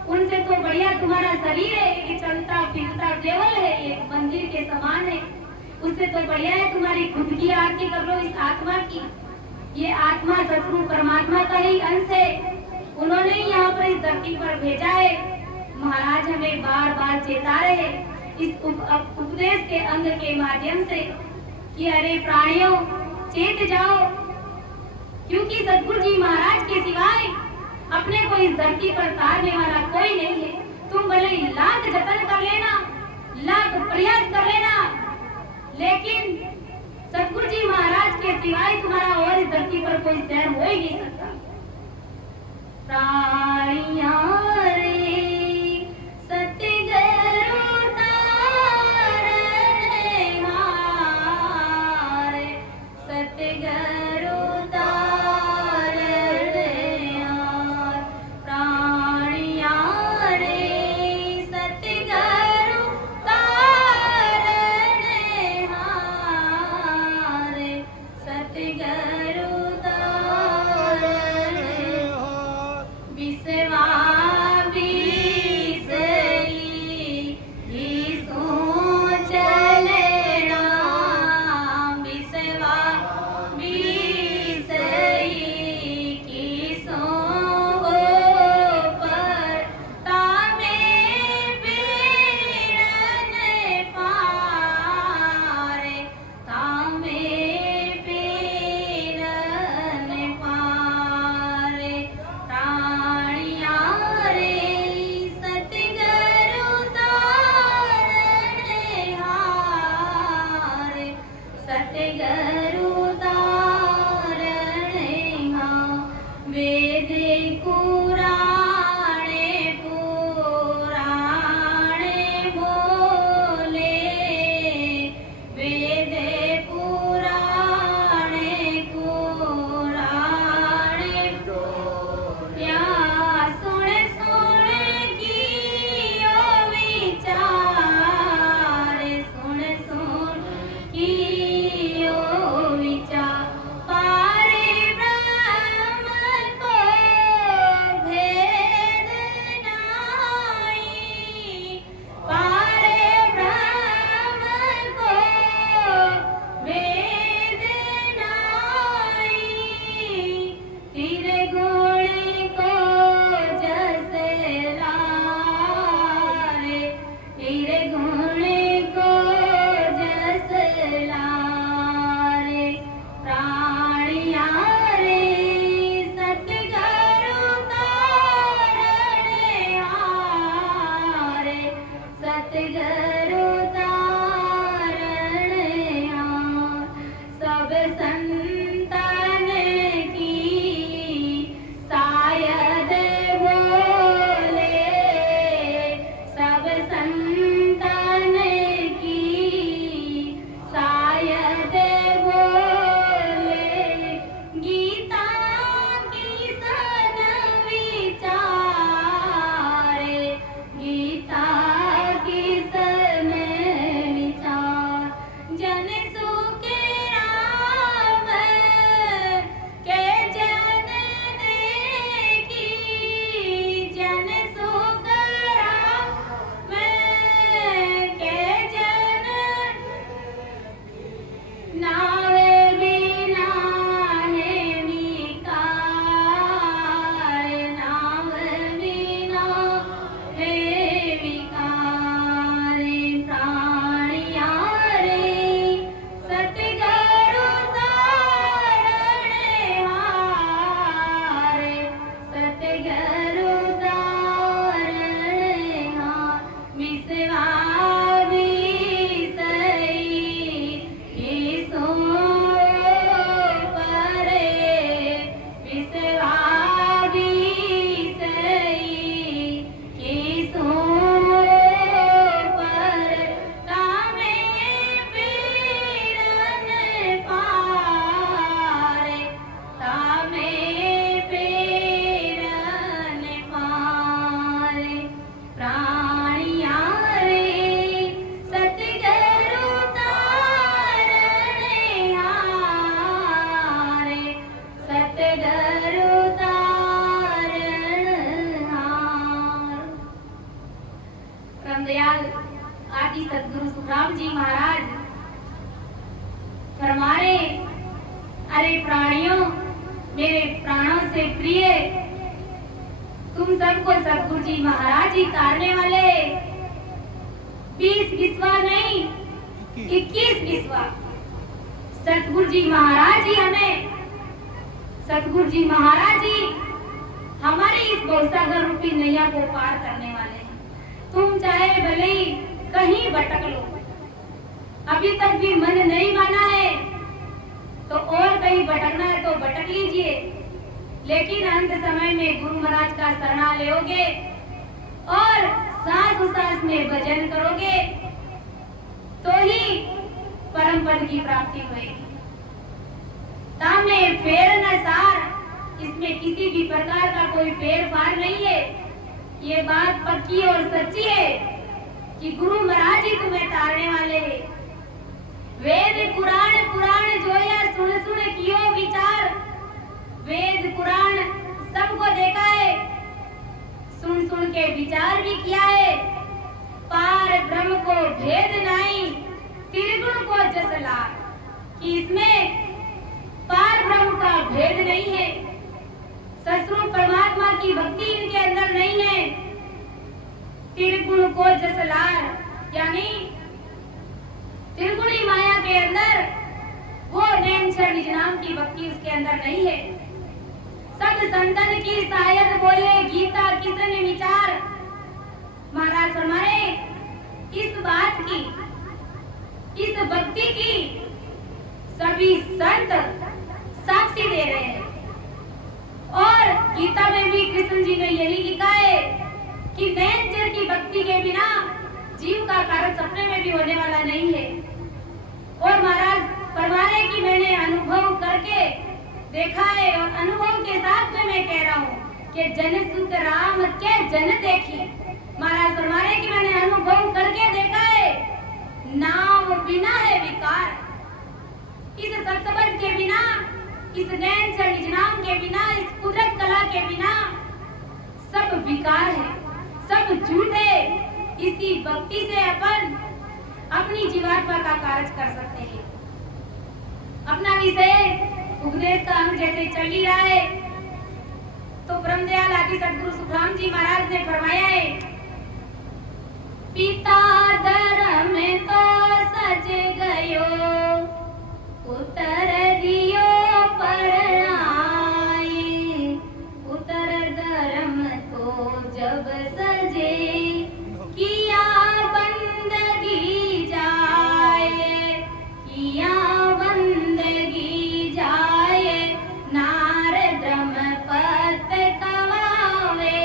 उनसे तो बढ़िया तुम्हारा शरीर है, ये चलता फिरता केवल है, एक मंदिर के समान है। उससे तो बढ़िया है तुम्हारी खुद की आरती कर लो इस आत्मा की। ये आत्मा सतगुरु परमात्मा का ही अंश है, उन्होंने ही यहाँ पर इस धरती पर भेजा है। महाराज हमें बार बार चेता रहे इस उपदेश के अंग के माध्यम से कि अरे प्राणियों चेत जाओ, क्योंकि सतगुरु जी महाराज के सिवाय अपने को इस धरती पर तारने वाला कोई नहीं है। तुम भले लाख जतन कर लेना, लाख प्रयास कर लेना, लेकिन सतगुरु जी महाराज के सिवाय तुम्हारा और इस धरती पर कोई शहर हो ही नहीं सकता। प्राणियां रे सतगुरु तारने हार, सतगुरु गीता की परमदयाल आदि सद्गुरु सुखराम जी महाराज फरमा रहे, अरे प्राणियों, मेरे प्राणों से प्रिय, तुम सबको सद्गुरु जी महाराज ही तारने वाले 20 बिस्वा नहीं 21 बिस्वा सतगुरु जी महाराज ही हमें, सतगुरु जी महाराज ही हमारे इस भवसागर रूपी नैया को पार करने वाले हैं। तुम चाहे भले ही कहीं भटक लो, अभी तक भी मन नहीं माना है तो और कहीं भटकना है तो भटक लीजिए, लेकिन अंत समय में गुरु महाराज का शरणा लोगे और सांस सांस में भजन करोगे तो ही परम पद की प्राप्ति होगी। तामे फेर न सार, इसमें किसी भी प्रकार का कोई फेर फार नहीं है। ये बात पक्की और सच्ची है कि गुरु महाराज ही तुम्हें तारने वाले हैं। वेद पुराण पुराण जोया सुन सुन कियो विचार, वेद पुराण सबको देखा है, सुन सुन के विचार भी किया है। पार ब्रह्म को भेद नहीं, त्रिगुण को जसला, कि इसमें पार ब्रह्म का भेद नहीं है। ससुर परमात्मा की भक्ति इनके अंदर नहीं है। त्रिगुण को जसलार, यानी त्रिगुणी माया के अंदर वो नैनछड़ निज नाम की भक्ति उसके अंदर नहीं है। सब संतन की शायद बोले गीता किसन विचार। महाराज फरमाए, इस बात की, इस भक्ति की सभी संत साक्षी दे रहे हैं। और गीता में भी कृष्ण जी ने यही लिखा है कि नैनछड़ की भक्ति के बिना जीव का कार्य सपने में भी होने वाला नहीं है। और महाराज फरमा रहे कि मैंने अनुभव करके देखा है और अनुभव के साथ में मैं कह रहा हूँ कि जन सुख राम के जन देखी। महाराज फरमा रहे कि मैंने अनुभव करके देखा है, नाम बिना है विकार। इस सत्संग के बिना, इस नैनछड़ निज नाम के बिना, इस कुदरत कला के बिना सब विकार है, सब झूठ है। इसी भक्ति से अपन अपनी जीवात्मा का कार्य कर सकते हैं। अपना विषय उपदेश का अंग जैसे चल ही रहा है, तो ब्रह्मदयाल आदि सद्गुरु सुखराम जी महाराज ने फरमाया है, पिता धर्म तो सज गयो, उतर दियो परणाए, उतर धर्म तो जब सजे, किया बंदगी जाए, किया बंदगी जाए, नार ब्रह्मपत कवावे,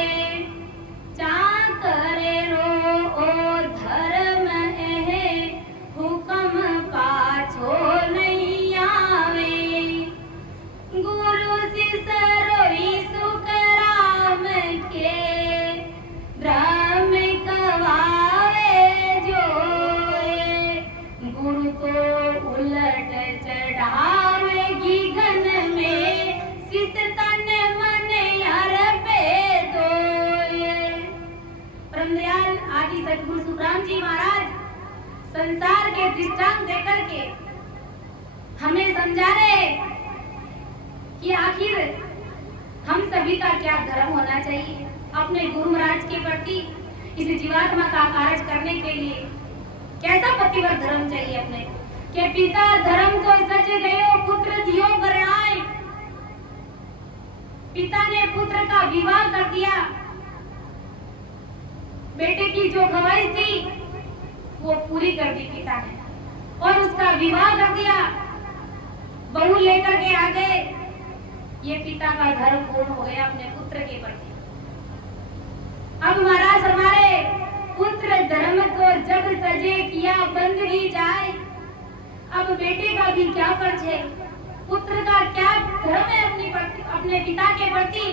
चाकर रो ओ धर्म है, हुक्म पाछो नहीं आवे, गुरु सिसरोई सुख राम के, ब्रह्म कवावे जोए, गुरु को उलट चढ़ावेगी घन में, सिस तन मन अर्पे दोए। ब्रह्मदयाल आदि सद्गुरु सुखराम जी महाराज संसार के दृष्टांत देकर के हमें समझा रहे कि आखिर हम सभी का क्या धर्म होना चाहिए अपने गुरु महाराज के प्रति। इस जीवात्मा का कार्य करने के लिए कैसा पतिव्रत धर्म चाहिए अपने के पिता धर्म को सच गयो, पुत्र दियो बरणाए। पिता ने पुत्र का विवाह कर दिया, बेटे की जो ख्वाहिश थी वो पूरी कर दी पिता ने, और उसका विवाह कर दिया, बहू लेकर के आ गए। ये पिता का धर्म पूर्ण हो गया अपने पुत्र के प्रति। अब महाराज हमारे पुत्र धर्म को जब सजे, किया बंदगी जाए। अब बेटे का भी क्या फर्ज है, पुत्र का क्या धर्म है अपने पिता के प्रति,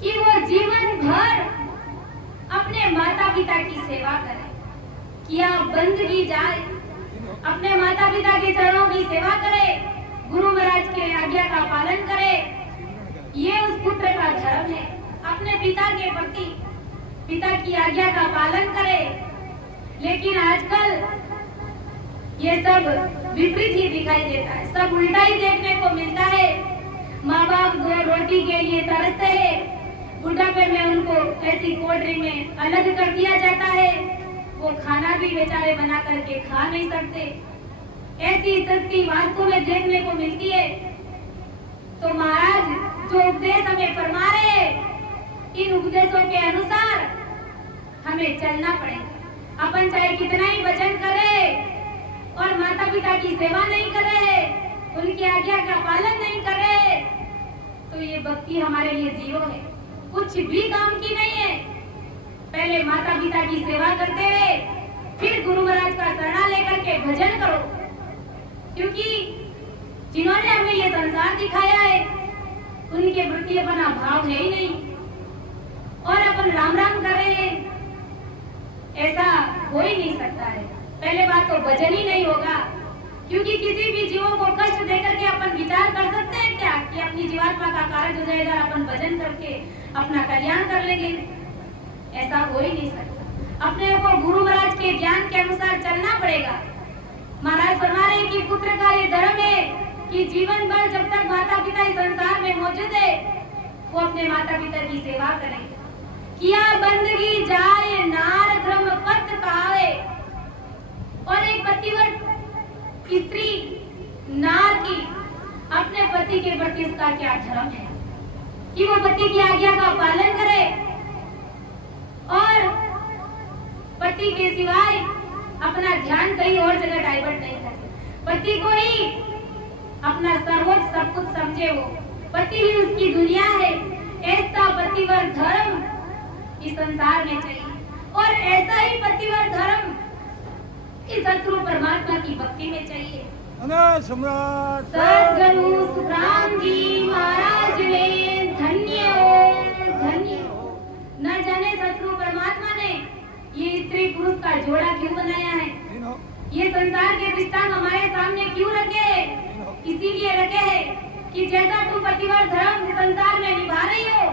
कि वो जीवन भर अपने माता पिता की सेवा करे, किया बंदगी जाए, अपने माता पिता के चरणों की सेवा करे, गुरु महाराज के आज्ञा का पालन करे। ये उस पुत्र का धर्म है अपने पिता के प्रति। पिता की आज्ञा का पालन करे। लेकिन आजकल ये सब विपरीत ही दिखाई देता है, सब उल्टा ही देखने को मिलता है। माँ बाप दो रोटी के लिए तरसते हैं, बुढ़ापे में उनको ऐसी कोल्ड ड्रिंक में अलग कर दिया जाता है, वो खाना भी बेचारे बना करके खा नहीं सकते। ऐसी स्थिति वास्तव में देखने को मिलती है। तो महाराज जो उपदेश हमें फरमा रहे हैं, इन उपदेशों के अनुसार हमें चलना पड़ेगा। अपन चाहे कितना ही भजन करे और माता पिता की सेवा नहीं कर रहे, उनकी आज्ञा का पालन नहीं कर रहे, तो ये भक्ति हमारे लिए जीरो है, कुछ भी काम की नहीं है। पहले माता पिता की सेवा करते हुए फिर गुरु महाराज का शरणा लेकर के भजन करो, क्योंकि जिन्होंने हमें ये संसार दिखाया है उनके प्रति अपना भाव है ही नहीं, और अपन राम राम कर रहे हैं, ऐसा हो ही नहीं सकता है। पहले बात तो भजन ही नहीं होगा, क्योंकि किसी भी जीवों को कष्ट देकर के अपन विचार कर सकते हैं क्या कि अपनी जीवात्मा का कार्य हो जाएगा, अपन भजन करके अपना कल्याण कर लेंगे? ऐसा हो ही नहीं सकता। अपने को गुरु महाराज के ज्ञान के अनुसार चलना पड़ेगा। महाराज फरमा रहे कि पुत्र का ये धर्म है कि जीवन भर जब तक माता पिता इस संसार में मौजूद है, वो अपने माता पिता की सेवा करें। किया बंदगी जाए नार धर्म पथ कहावे। और एक पतिव्रत स्त्री नार की अपने पति के प्रति इसका क्या धर्म है कि वो पति की आज्ञा का पालन करे और पति के सिवाय अपना ध्यान कहीं और जगह डाइवर्ट नहीं करे, पति को ही अपना सर्वोच्च सब कुछ समझे, वो पति ही उसकी दुनिया है। ऐसा पतिव्रत धर्म इस संसार में चाहिए, और ऐसा ही पतिव्रत धर्म इस सतगुरु परमात्मा की भक्ति में चाहिए। सद्गुरु सुखराम जी महाराज ने धन्य हो। न जाने सतगुरु परमात्मा ने ये स्त्री पुरुष का जोड़ा क्यों बनाया है, ये संसार के दृष्टांत हमारे सामने क्यों रखे हैं? इसीलिए रखे हैं कि जैसा तू पतिव्रत धर्म संसार में निभा रही हो,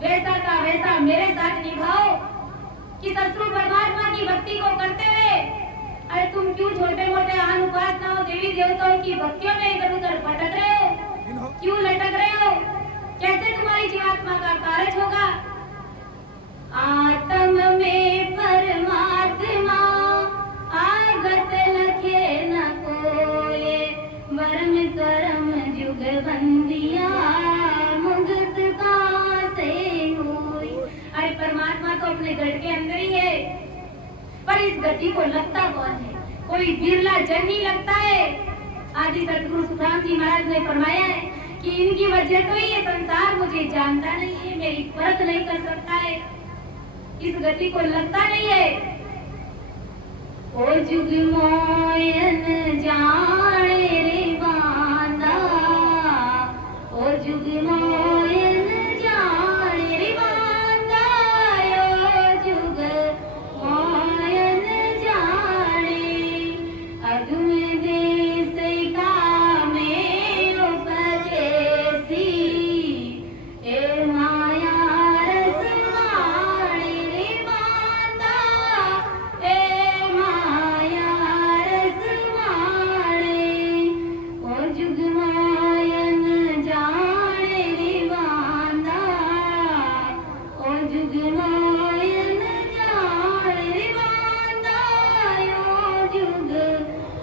वैसा का वैसा मेरे साथ निभाओ। कि सतगुरु परमात्मा की भक्ति को करते हुए अरे तुम क्यों छोटे मोटे आन उपासनाओं देवी देवताओं की भक्तियों में इधर उधर भटक रहे हो, क्यों लटक रहे हो? कैसे तुम्हारी जीवात्मा का कार्य होगा? आत्म में परमात्मा आगत लखे न कोये, वर्म कर्म जुग बंदिया मुगत का से होई। अरे परमात्मा तो अपने गढ़ के अंदर ही है, पर इस गति को लगता कौन है? कोई बिरला जन ही लगता है। आदि सतगुरु सुखराम जी महाराज ने फरमाया है कि इनकी वजह तो ये संसार मुझे जानता नहीं है, मेरी परख नहीं कर सकता है, इस गति को लगता नहीं है। ओ जुग मोयन जाने रे बांदा, ओ जुग मोयन जाने रे बांदा, ओ जुग मोयन जाने। अगम देश का में उपदेसी, ए माया रस माणे रे बांदा, ए माया रस माणे। ओ जुग मोयन जाने रे बांदा, ओ जुग मोयन जाने रे बांदा, ओ जुग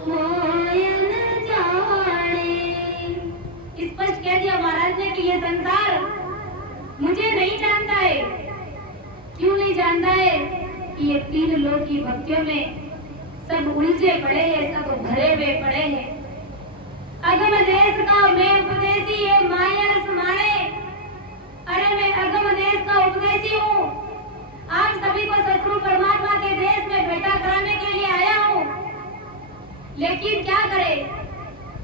मोयन जाने। स्पष्ट कह दिया महाराज ने कि ये संसार मुझे नहीं जानता है। क्यों नहीं जानता है? कि ये तीन लोग की भक्तियों में सब उलझे पड़े हैं, सब भरे हुए पड़े हैं। अगम देश का मैं उपदेशी है माया रस माणे। अरे मैं अगम देश का उपदेशी हूँ, आप सभी को सतगुरु परमात्मा के देश में भेंटा कराने के लिए आया हूँ। लेकिन क्या करे,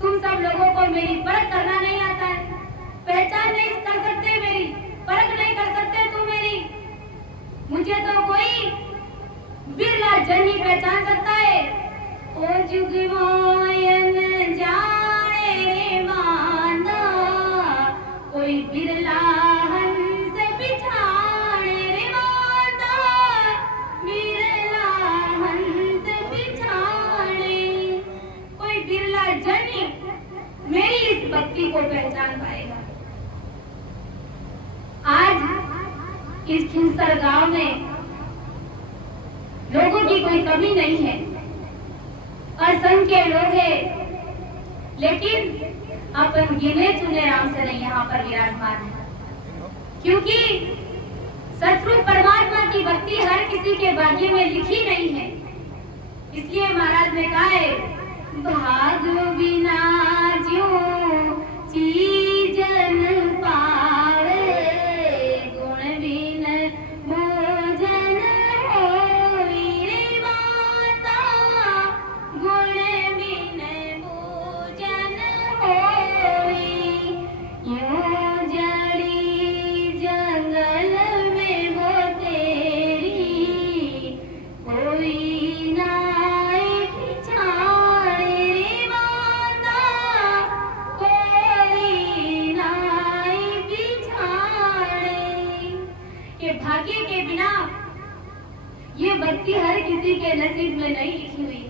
तुम सब लोगों को मेरी परख करना नहीं आता है, पहचान नहीं कर सकते, मेरी परख नहीं कर सकते तुम मेरी। मुझे तो कोई बिरला जन ही पहचान सकता है। ओ जुग मोयन जाने रे बांदा, कोई बिरला हंस बिछाने रे बांदा, इस खिंसर गांव में लोगों की कोई कमी नहीं है, असंख्य लोग हैं, लेकिन अपन गिने चुने राम से नहीं यहाँ पर विराजमान है, क्योंकि सतरूप परमात्मा की भक्ति हर किसी के भाग्य में लिखी नहीं है। इसलिए महाराज ने कहा है, भाग बिना ज्यों चीज न पावे, गुण बिन भोजन होई रे माता, गुण बिन भोजन होई। यूं जड़ी जंगल में वो तेरी, कोई नाई पिछाड़े रे माता, कोई नाई पिछाड़े। के भाग्य के बिना ये भक्ति हर किसी के नसीब में नहीं लिखी हुई।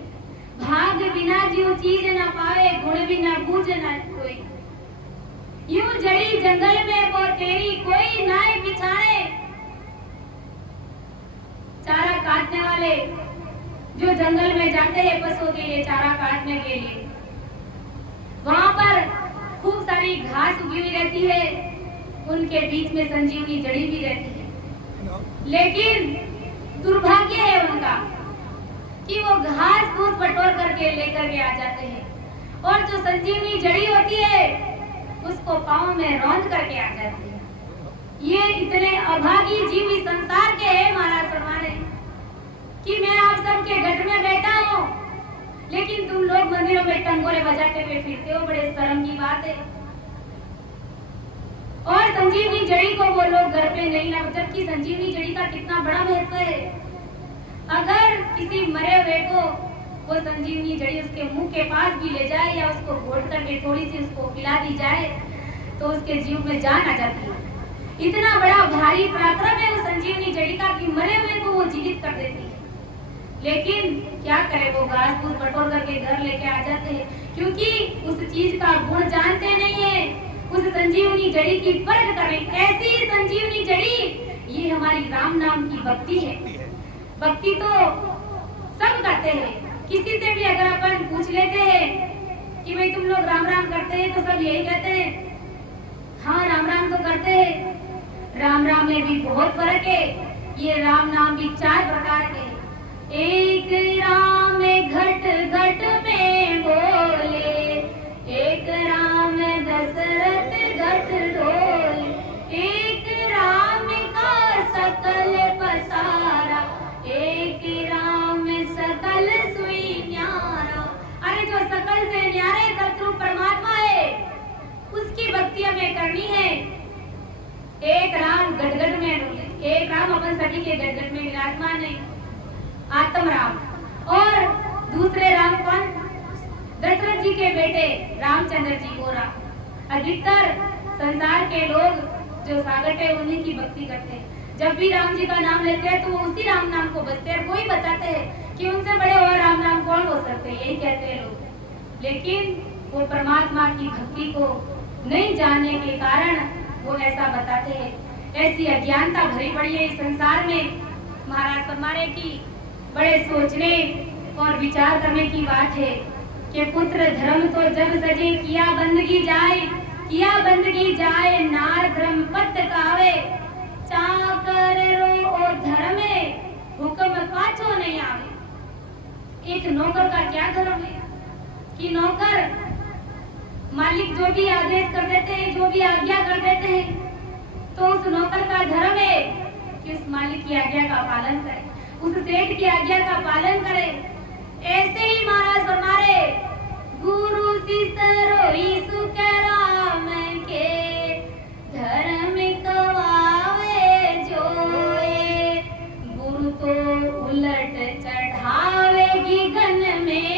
भाग बिना जो चीज न पावे, गुण बिना बूझ न कोई। यूं जड़ी जंगल में वो तेरी, कोई नाय बिछाड़े। चारा काटने वाले जो जंगल में जाते हैं पशुओं के लिए चारा काटने के लिए, वहां पर खूब सारी घास उगी हुई रहती है, उनके बीच में संजीवनी जड़ी भी रहती है, लेकिन दुर्भाग्य है उनका कि वो घास फूस बटोर करके लेकर के आ जाते हैं, और जो संजीवनी जड़ी होती है उसको पांव में रौंद करके आ जाती है। ये इतने अभागी जीव इस संसार के हैं। महाराज फरमाने कि मैं आप सबके गट में बैठा हूँ, लेकिन तुम लोग मंदिरों में टंगोरे बजाते हुए फिरते हो, बड़े शर्म की बात है। और संजीवनी जड़ी को वो लोग घर पे नहीं ला, जबकि संजीवनी जड़ी का कितना बड़ा महत्व है। अगर किसी मरे हुए को वो संजीवनी जड़ी उसके मुंह के पास भी ले जाए या उसको घोट करके थोड़ी सी उसको पिला दी जाए तो उसके जीव में जान आ जाती है। इतना बड़ा भारी पराक्रम है वो संजीवनी जड़ी का कि मरे हुए को वो जीवित कर देती है। लेकिन क्या करे, वो घास फूस बटोर करके घर लेके आ जाते हैं, क्योंकि उस चीज का गुण जानते नहीं है, उस संजीवनी जड़ी की परख करें। ऐसी संजीवनी जड़ी ये हमारी राम नाम की भक्ति है। भक्ति तो सब करते हैं, किसी से भी अगर अपन पूछ लेते हैं कि भाई तुम लोग राम राम करते हैं, तो सब यही कहते हैं हाँ राम राम तो करते हैं। राम राम में भी बहुत फर्क है। ये राम नाम भी 4 प्रकार के। एक राम घट घट में बोले, एक राम दशरथ घट ढोले, एक राम का सकल पसारा, एक राम सकल सुई न्यारा। अरे जो सकल से न्यारे सतरूप परमात्मा है उसकी भक्ति हमें करनी है। एक राम गटगट में डोले, एक राम अपन सभी के गटगट में विराजमान है, आत्म राम। और दूसरे राम कौन? दशरथ जी के बेटे रामचंद्र जी को राम। अधिकतर संसार के लोग जो सागट है उन्हीं की भक्ति करते हैं। जब भी राम जी का नाम लेते हैं तो वो उसी राम नाम को बसते हैं। कोई बताते हैं कि उनसे बड़े और राम नाम कौन हो सकते हैं, यही कहते हैं लोग। लेकिन वो परमात्मा की भक्ति को नहीं जानने के कारण वो ऐसा बताते हैं। ऐसी अज्ञानता भरी पड़ी है इस संसार में। महाराज फरमाने की बड़े सोचने और विचार करने की बात है कि पुत्र धर्म तो जब सजे किया बंदगी जाए, किया बंदगी जाए, नार धर्म पत कावे, चाकर रो और धर्मे, हुक्म पाछो नहीं आवे। एक नौकर का क्या धर्म है कि नौकर मालिक जो भी आदेश कर देते हैं, जो भी आज्ञा कर देते हैं, तो उस नौकर का धर्म है कि उस मालिक की आज्ञा का पालन करे, उस सेठ की आज्ञा का पालन करे। ऐसे ही महाराज फरमा रहे, गुरु सिसरोई सुख राम के, धर्म कवावे जोए, गुरु तो उलट चढ़ावेगी गन में,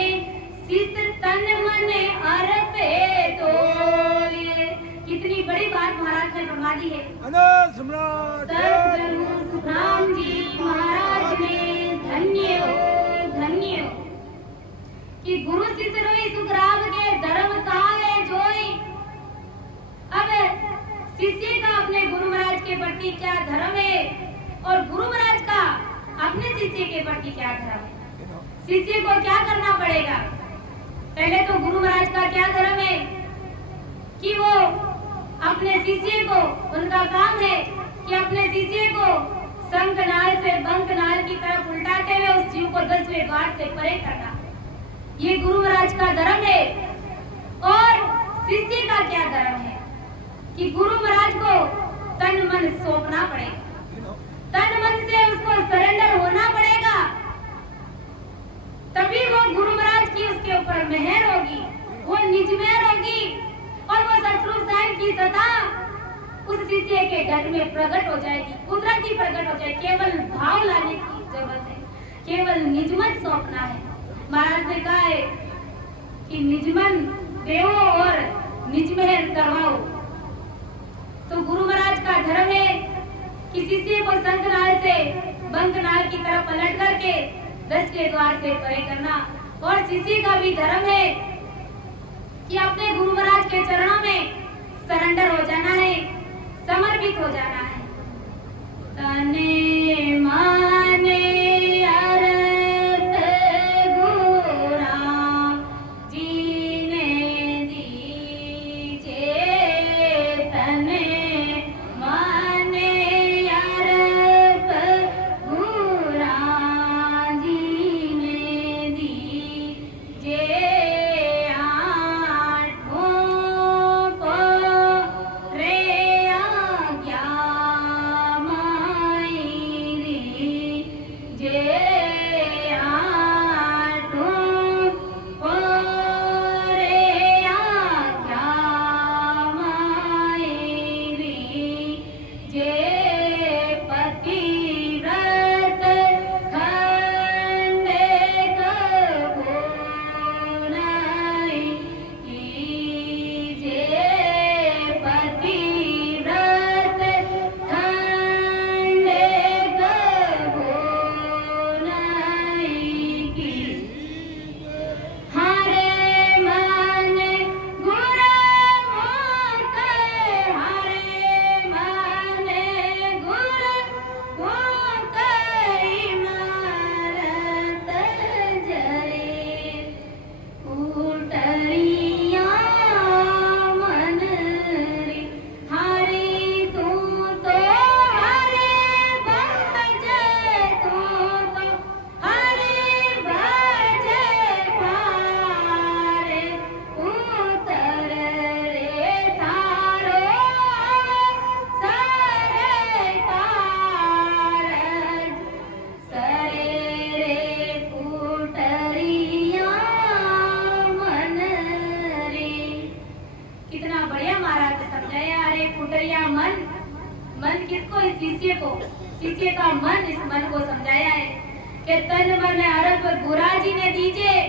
सिस तन मन अर्पे तो। कितनी बड़ी बात महाराज ने फरमा दी है। राम जी महाराज ने धन्य हो, धन्य हो कि गुरु सिसरोई सुखराम के धर्म कहावे जोई। अब शिष्य का अपने गुरु महाराज के प्रति क्या धर्म है के प्रति क्या धर्म है, शिष्य को क्या करना पड़ेगा। पहले तो गुरु महाराज का क्या धर्म है कि वो अपने शिष्य को, उनका काम है कि अपने शिष्य को शंखनाल से बंकनाल की तरफ उल्टाते हुए उस जीव को 10वें द्वार से परे करना, ये गुरु महाराज का धर्म है। और शिष्य का क्या धर्म है कि गुरु महाराज को तन मन सौंपना पड़ेगा, तन मन से उसको सरेंडर होना पड़ेगा, तभी वो गुरु महाराज की उसके ऊपर मेहर होगी, वो निज मेहर होगी और वो सतरूप साहिब की सत्ता उस शिष्य के घर में प्रकट हो जाएगी, कुदरती प्रकट हो जाएगी। केवल भाव लाने की जरूरत है, केवल निजमन सौंपना है। महाराज ने कहा है कि निजमन देवो और निज मेहर करवाओ। तो गुरु महाराज का धर्म है कि शिष्य को शंखनाल से बंकनाल की तरफ पलट करके 10वें द्वार से परे करना। और शिष्य का भी धर्म है कि अपने गुरु महाराज के चरणों में सरेंडर हो जाना है, समर्पित हो जाना है। तने माने शिष्य को, शिष्य का मन, इस मन को समझाया है कि तन मन अरब गुरा जी ने दीजिए,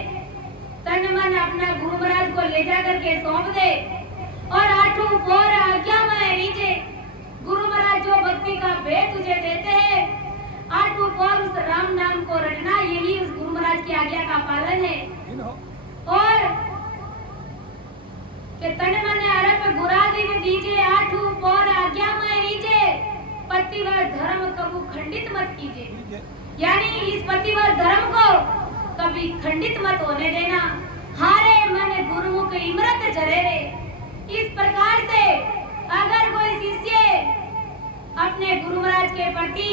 तन मन अपना गुरु महाराज को ले जा करके सौंप दे और आठों पौर आज्ञा में लीजिए। गुरु महाराज जो भक्ति का भेद तुझे देते हैं, आठों पौर उस राम नाम को रटना, यही उस गुरु महाराज की आज्ञा का पालन है। और कि तन मन अरब गुरा जी ने दीजिए, आठों पौर आज्ञा में लीजिए, पतिवर धर्म कबू खंडित मत कीजिए, यानी इस पतिवर धर्म को कभी खंडित मत होने देना। हारे मन गुरुमुख इमरत जरे रे। इस प्रकार से अगर कोई शिष्य अपने गुरु महाराज के प्रति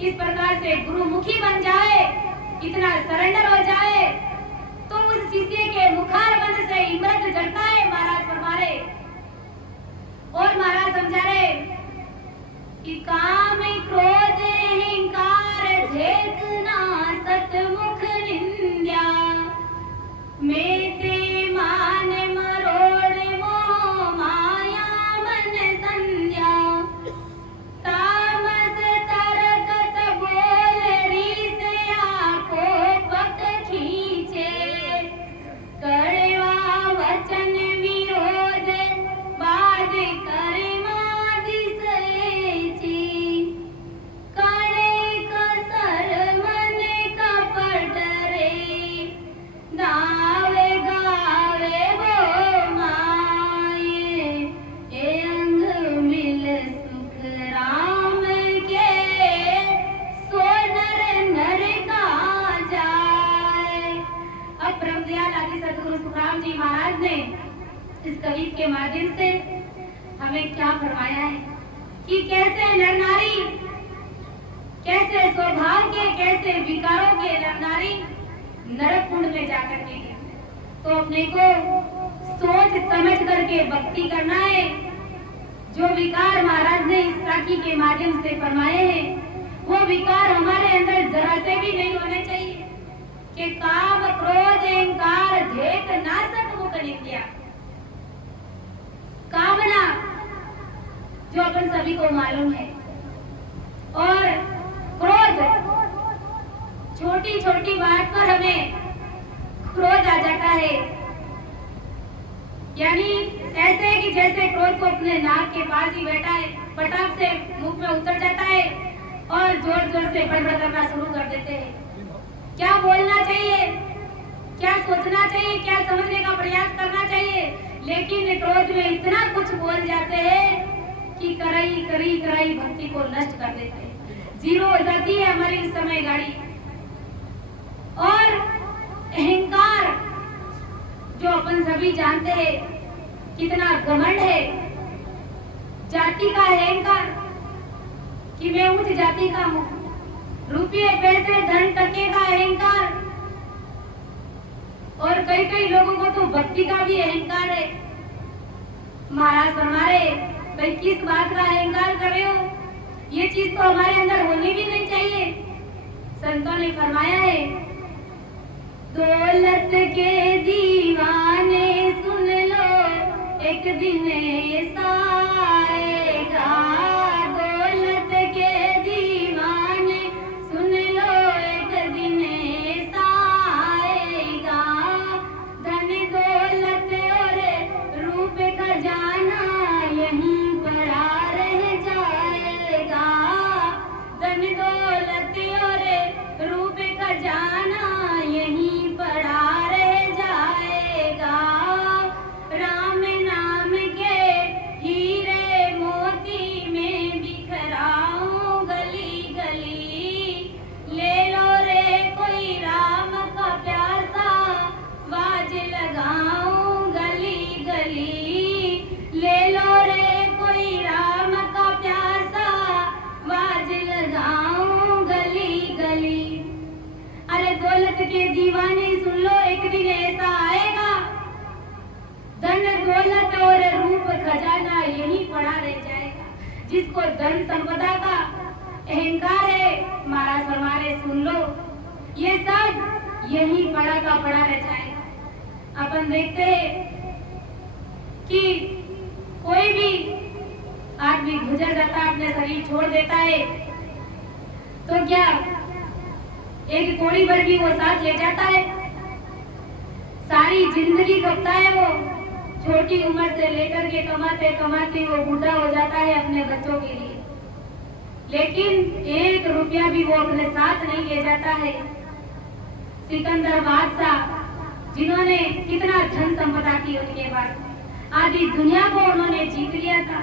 इस प्रकार से गुरुमुखी बन जाए, इतना सरेंडर हो जाए, तो उस शिष्य के मुखार बंद से इमरत जड़ता है। महाराज फरमा रहे और महाराज समझा रहे कि काम क्रोध अहंकार देखना सतमुख निंद्या, मेते मान मरोड़ मोह माया मन संध्या, तामस तरकत बोल रीस आंखों पक खींचे, कड़वा वचन विरोध बाद कर मादिस ची, इस कवि के माध्यम से हमें क्या फरमाया है कि कैसे नर नारी, कैसे सौभाग्य, कैसे विकारों के नर नारी नरक कुंड में जाकर के गिरते। तो अपने को सोच समझ करके भक्ति करना है। जो विकार महाराज ने इस साखी के माध्यम से फरमाए हैं वो विकार हमारे अंदर जरा से भी नहीं होने चाहिए कि काम क्रोध अहंकार धेक नाशक वो करने दिया। कामना जो अपन सभी को मालूम है, और क्रोध, छोटी छोटी बात पर हमें क्रोध आ जाता है। यानी ऐसे कि जैसे क्रोध को अपने नाक के पास ही बैठा है, पटाख से मुंह में उतर जाता है और जोर जोर से बड़बड़ करना शुरू कर देते हैं। क्या बोलना चाहिए, क्या सोचना चाहिए, क्या समझने का प्रयास करना चाहिए, लेकिन क्रोध में इतना कुछ बोल जाते हैं कि कराई करी कराई भक्ति को नष्ट कर देते हैं। जीरो हो जाती है हमारी इस समय गाड़ी। और अहंकार जो अपन सभी जानते हैं कितना घमंड है, जाति का अहंकार कि मैं उच्च जाति का हूँ, रुपये पैसे धन टके का अहंकार, और कई कई लोगों को तो भक्ति का भी अहंकार है। महाराज फरमा रहे भाई किस बात का अहंकार कर रहे हो, ये चीज तो हमारे अंदर होनी भी नहीं चाहिए। संतों ने फरमाया है दौलत के दीवाने सुन लो एक दिन ऐसा आएगा, दौलत के दीवाने सुन लो एक दिन ऐसा आएगा, धन दौलत और रूप खजाना यहीं पड़ा रह जाएगा, धन दौलत और रूप खजाना यहीं पड़ा रह जाएगा, राम नाम के हीरे मोती में बिखराऊं गली गली, ले लो रे कोई राम का प्यासा बाज लगाऊं गली गली, ले लो रे कोई राम का प्यासा बाज लगाऊं गली गली। अरे दौलत के दीवाने सुन लो एक दिन ऐसा आएगा, धन दौलत और रूप खजाना यही पड़ा रह जाएगा। जिसको धन संपदा का अहंकार है महाराज फरमा रहे सुन लो ये सब यही पड़ा का पड़ा रह जाएगा। अपन देखते हैं कि कोई भी आदमी गुजर जाता है, अपने शरीर छोड़ देता है, तो क्या एक कोड़ी भर भी वो साथ ले जाता है, सारी जिंदगी कपता है वो, छोटी उम्र से लेकर के कमाते कमाते वो बूढ़ा हो जाता है अपने बच्चों के लिए, लेकिन 1 रुपया भी वो अपने साथ नहीं ले जाता है। सिकंदर बादशाह जिन्होंने कितना धन संपदा की उनके पास, आधी दुनिया को उन्होंने जीत लिया था,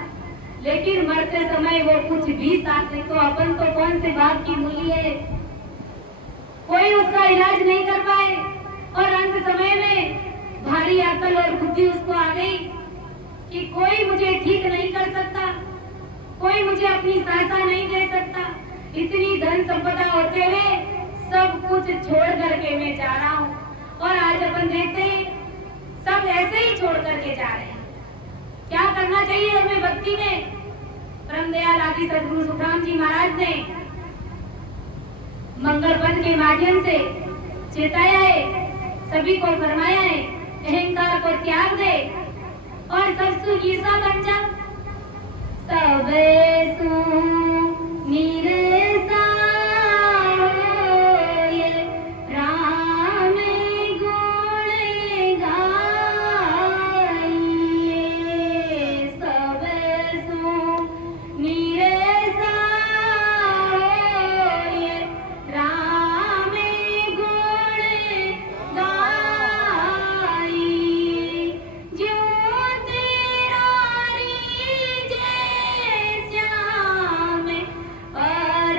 लेकिन मरते समय वो कुछ भी साथ थे, तो अपन तो कौन से बात की मूल्य है, कोई उसका इलाज नहीं कर पाए, और अंत समय में भारी अकल और बुद्धि उसको आ गई कि कोई मुझे ठीक नहीं कर सकता, कोई मुझे अपनी सहायता नहीं दे सकता, इतनी धन संपदा होते हुए सब कुछ छोड़ करके मैं जा रहा हूँ। और आज अपन देखते हैं सब ऐसे ही छोड़ करके जा रहे हैं। क्या करना चाहिए हमें भक्ति में? परम दयाल आदि सद्गुरु सुखराम जी महाराज ने मंगल पद के माध्यम से चेताया है, सभी को फरमाया है अहंकार को त्याग दे और सबसु ईसा बन जा। सब सु निरसा होए राम गुण गाइए, सब सु निरसा होए राम गुण गाइए, जो तेरा रीजे श्याम और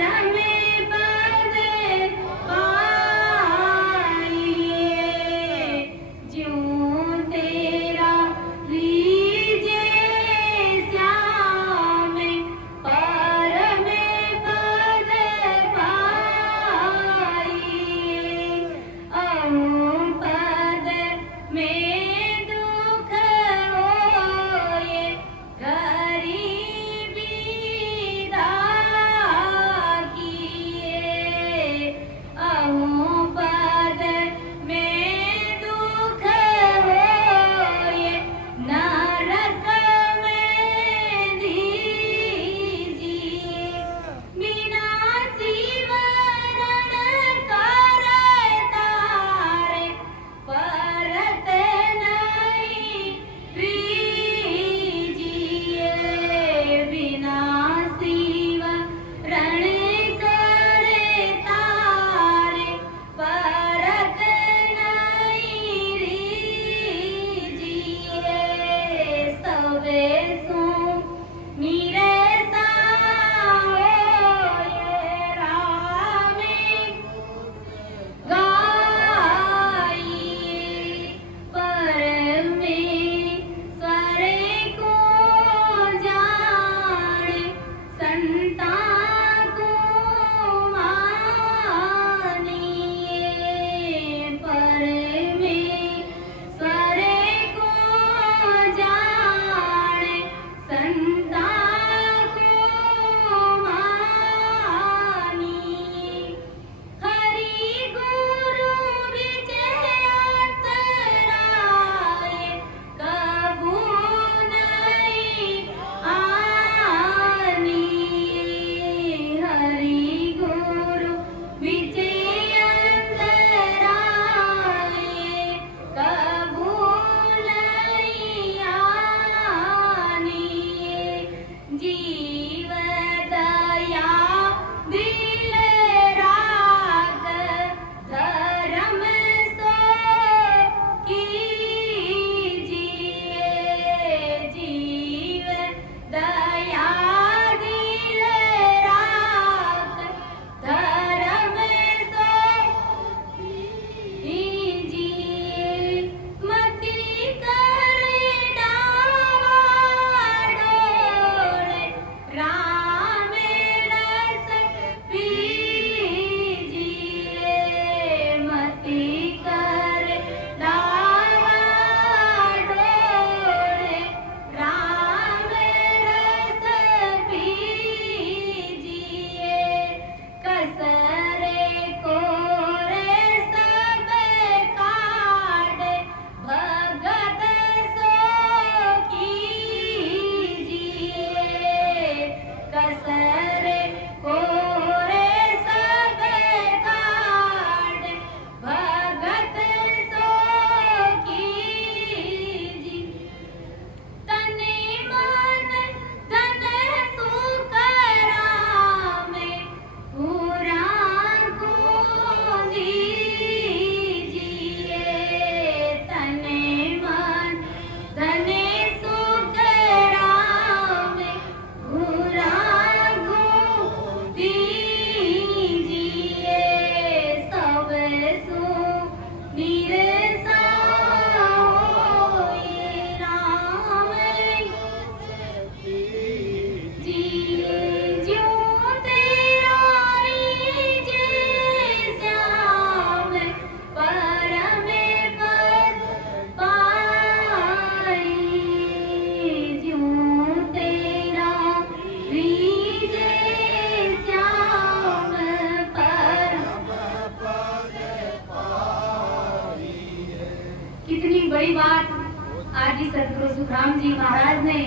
बड़ी बात आदि सदगुरु सुखराम जी महाराज ने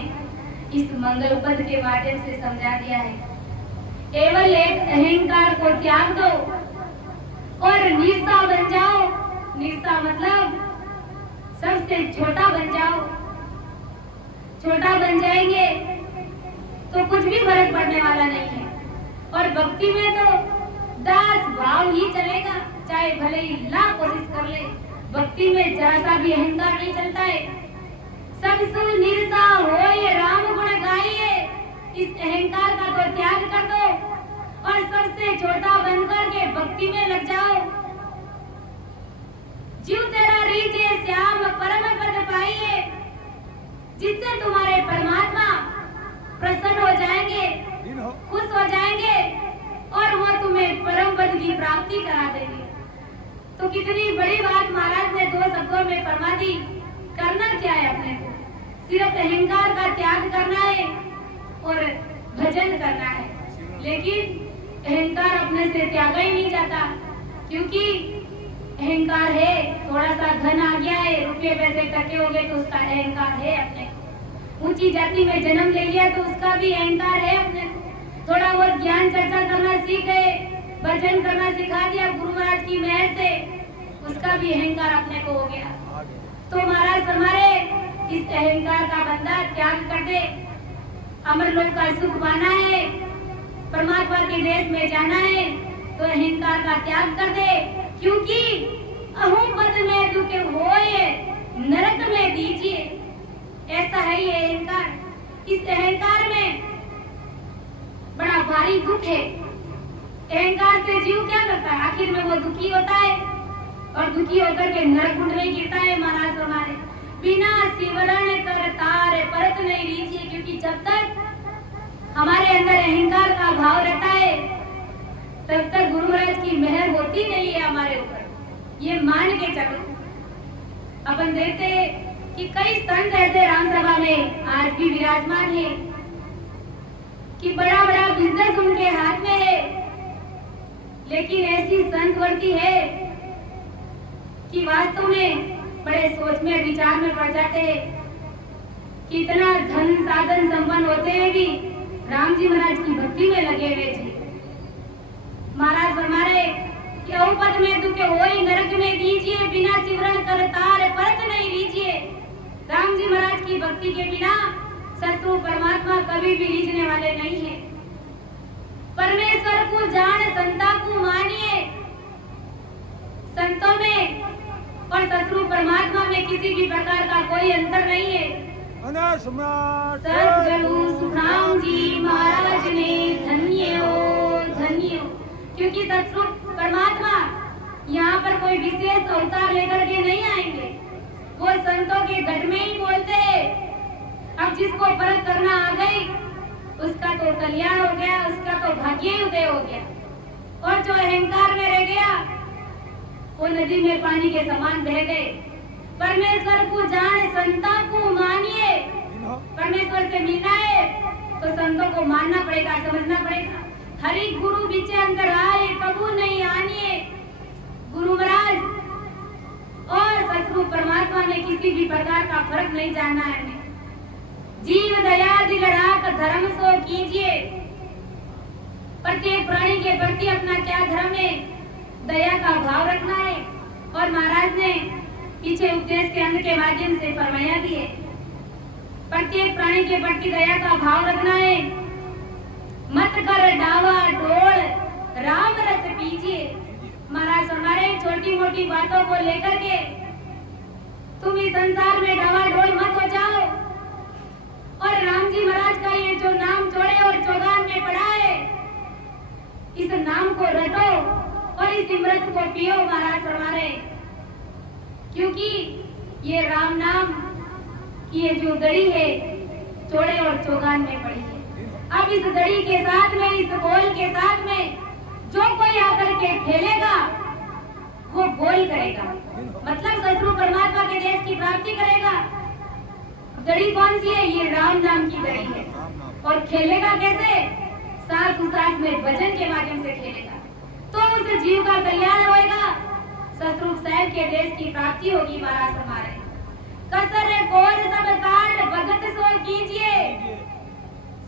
इस मंगल पद के माध्यम से समझा दिया है। केवल एक अहंकार को त्याग दो और निरसा बन जाओ। निरसा मतलब सबसे छोटा बन जाओ। छोटा बन जाएंगे तो कुछ भी फर्क पड़ने वाला नहीं है। और भक्ति में तो दास भाव ही चलेगा, चाहे भले ही लाख कोशिश कर ले, भक्ति में जरा सा भी अहंकार नहीं चलता है। सब सुन निरसा होए राम गुण गाइए, इस अहंकार का तो त्याग कर दो और सबसे छोटा बनकर के भक्ति में लग जाओ। जीव तेरा रीचे श्याम परम पद पाइए, जिससे तुम्हारे परमात्मा प्रसन्न हो जाएंगे, खुश हो जाएंगे और वो तुम्हें परम पद की प्राप्ति करा देंगे। तो कितनी बड़ी बात महाराज ने 2 शब्दों में फरमा दी। करना क्या है अपने को? सिर्फ अहंकार का त्याग करना है और भजन करना है। लेकिन अहंकार अपने से त्यागा ही नहीं जाता, क्योंकि अहंकार है, थोड़ा सा धन आ गया है, रुपये पैसे टके हो गए तो उसका अहंकार है अपने को। ऊंची जाति में जन्म ले लिया तो उसका भी अहंकार है अपने को। थोड़ा बहुत ज्ञान चर्चा करना सीख गए, भजन करना सिखा दिया गुरु महाराज की मेहर से, उसका भी अहंकार अपने को हो गया। तो महाराज हमारे इस अहंकार का बंदा त्याग कर दे। अमर लोक का सुख पाना है, परमात्मा के देश में जाना है, तो अहंकार का त्याग कर दे। क्योंकि अहम पद में दुख होए नरक में दीजिए, ऐसा है ये अहंकार। इस अहंकार में बड़ा भारी दुख है। अहंकार से जीव क्या करता है? आखिर में वो दुखी होता है और दुखी होकर के नरक कुंड में गिरता है। महाराज हमारे बिना सिमरण कर तार परत नहीं लीजिए, क्योंकि जब तक हमारे अंदर अहंकार का भाव रहता है तब तक गुरु महाराज की मेहर होती नहीं है हमारे ऊपर। ये मान के चलो। अपन देखते हैं कि कई संत ऐसे राम सभा में आज भी विराजमान है कि बड़ा बड़ा बिजनेस उनके हाथ में है, लेकिन ऐसी संत वर्ती है कि वास्तव में बड़े सोच में विचार में पड़ जाते हैं कि इतना धन साधन संपन्न होते हैं भी राम जी महाराज की भक्ति में लगे हुए जी। महाराज फरमा रहे कि औपद में दुख होई नरक में दीजिए, बिना सिमरन कर तार परत नहीं लीजिए। राम जी महाराज की भक्ति के बिना शत्रु परमात्मा कभी भी रीझने वाले नहीं है। परमेश्वर को जान संता को मानिए। संतों में और शत्रु परमात्मा में किसी भी प्रकार का कोई अंतर नहीं है। सद्गुरु सुखराम जी महाराज ने धन्य हो, धन्य हो। क्योंकि शत्रु परमात्मा यहाँ पर कोई विशेष अवतार लेकर के नहीं आएंगे, वो संतों के घट में ही बोलते हैं। अब जिसको परख करना आ गई उसका तो कल्याण हो गया, उसका तो भाग्य उदय हो गया। और जो अहंकार में रह गया वो नदी में पानी के समान बह गए। परमेश्वर को जान संता को मानिए। परमेश्वर से मिलना है तो संतों को मानना पड़ेगा, समझना पड़ेगा। हरि गुरु बीचे अंदर आए कबू नहीं आनिए। गुरु महाराज और शत्रु परमात्मा में किसी भी प्रकार का फर्क नहीं जानना है। जीव दया दिल राख धर्म सो कीजिए। प्रत्येक प्राणी के प्रति अपना क्या धर्म है? दया का भाव रखना है। और महाराज ने पीछे उपदेश के अंग के माध्यम से फरमाया भी है, प्रत्येक प्राणी के प्रति दया का भाव रखना है। मत कर डावा डोल राम रस पीजिए। महाराज हमारे छोटी मोटी बातों को लेकर के तुम इस संसार में डावा डोल मत हो जाओ और राम जी महाराज का ये जो नाम जोड़े और चौगान में पड़ा है, इस नाम को रटो और इस अमृत को पियो। महाराज हमारे क्योंकि ये राम नाम की ये जो दड़ी है चौड़े और चौगान में पड़ी है। अब इस दड़ी के साथ में, इस बोल के साथ में जो कोई आकर के खेलेगा वो बोल करेगा, मतलब शत्रु परमात्मा के देश की प्राप्ति करेगा। दड़ी कौन सी है? ये राम नाम की दड़ी है। और खेलेगा कैसे? साथ साथ में भजन के माध्यम से खेलेगा तो उस जीव का कल्याण होएगा, शत्रु साहब के देश की प्राप्ति होगी। महाराज हमारे कसर कोर सब काट भगत सो कीजिए।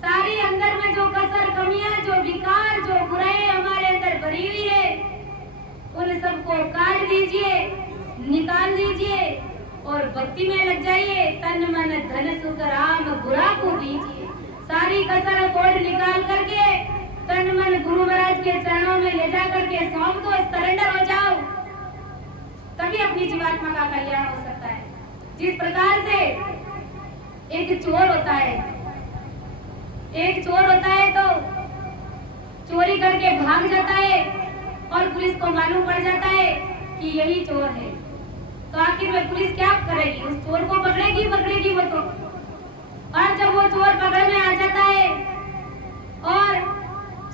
सारी अंदर में जो कसर कमियां, जो विकार, जो बुराई हमारे अंदर भरी हुई है, उन सबको काट दीजिए, निकाल दीजिए और भक्ति में लग जाइए। तन मन धन सुख राम बुरा को दीजिए। सारी कसर कोड निकाल करके तन मन गुरु महाराज के चरणों में ले जा करके सौंप दो, सरेंडर हो जाओ, तभी अपनी जीवात्मा का कल्याण हो सकता है। जिस प्रकार से एक चोर होता है, एक चोर होता है तो चोरी करके भाग जाता है और पुलिस को मालूम पड़ जाता है कि यही चोर है, तो आखिर में पुलिस क्या करेगी? उस चोर को पकड़ेगी वो तो। और जब वो चोर पकड़ में आ जाता है और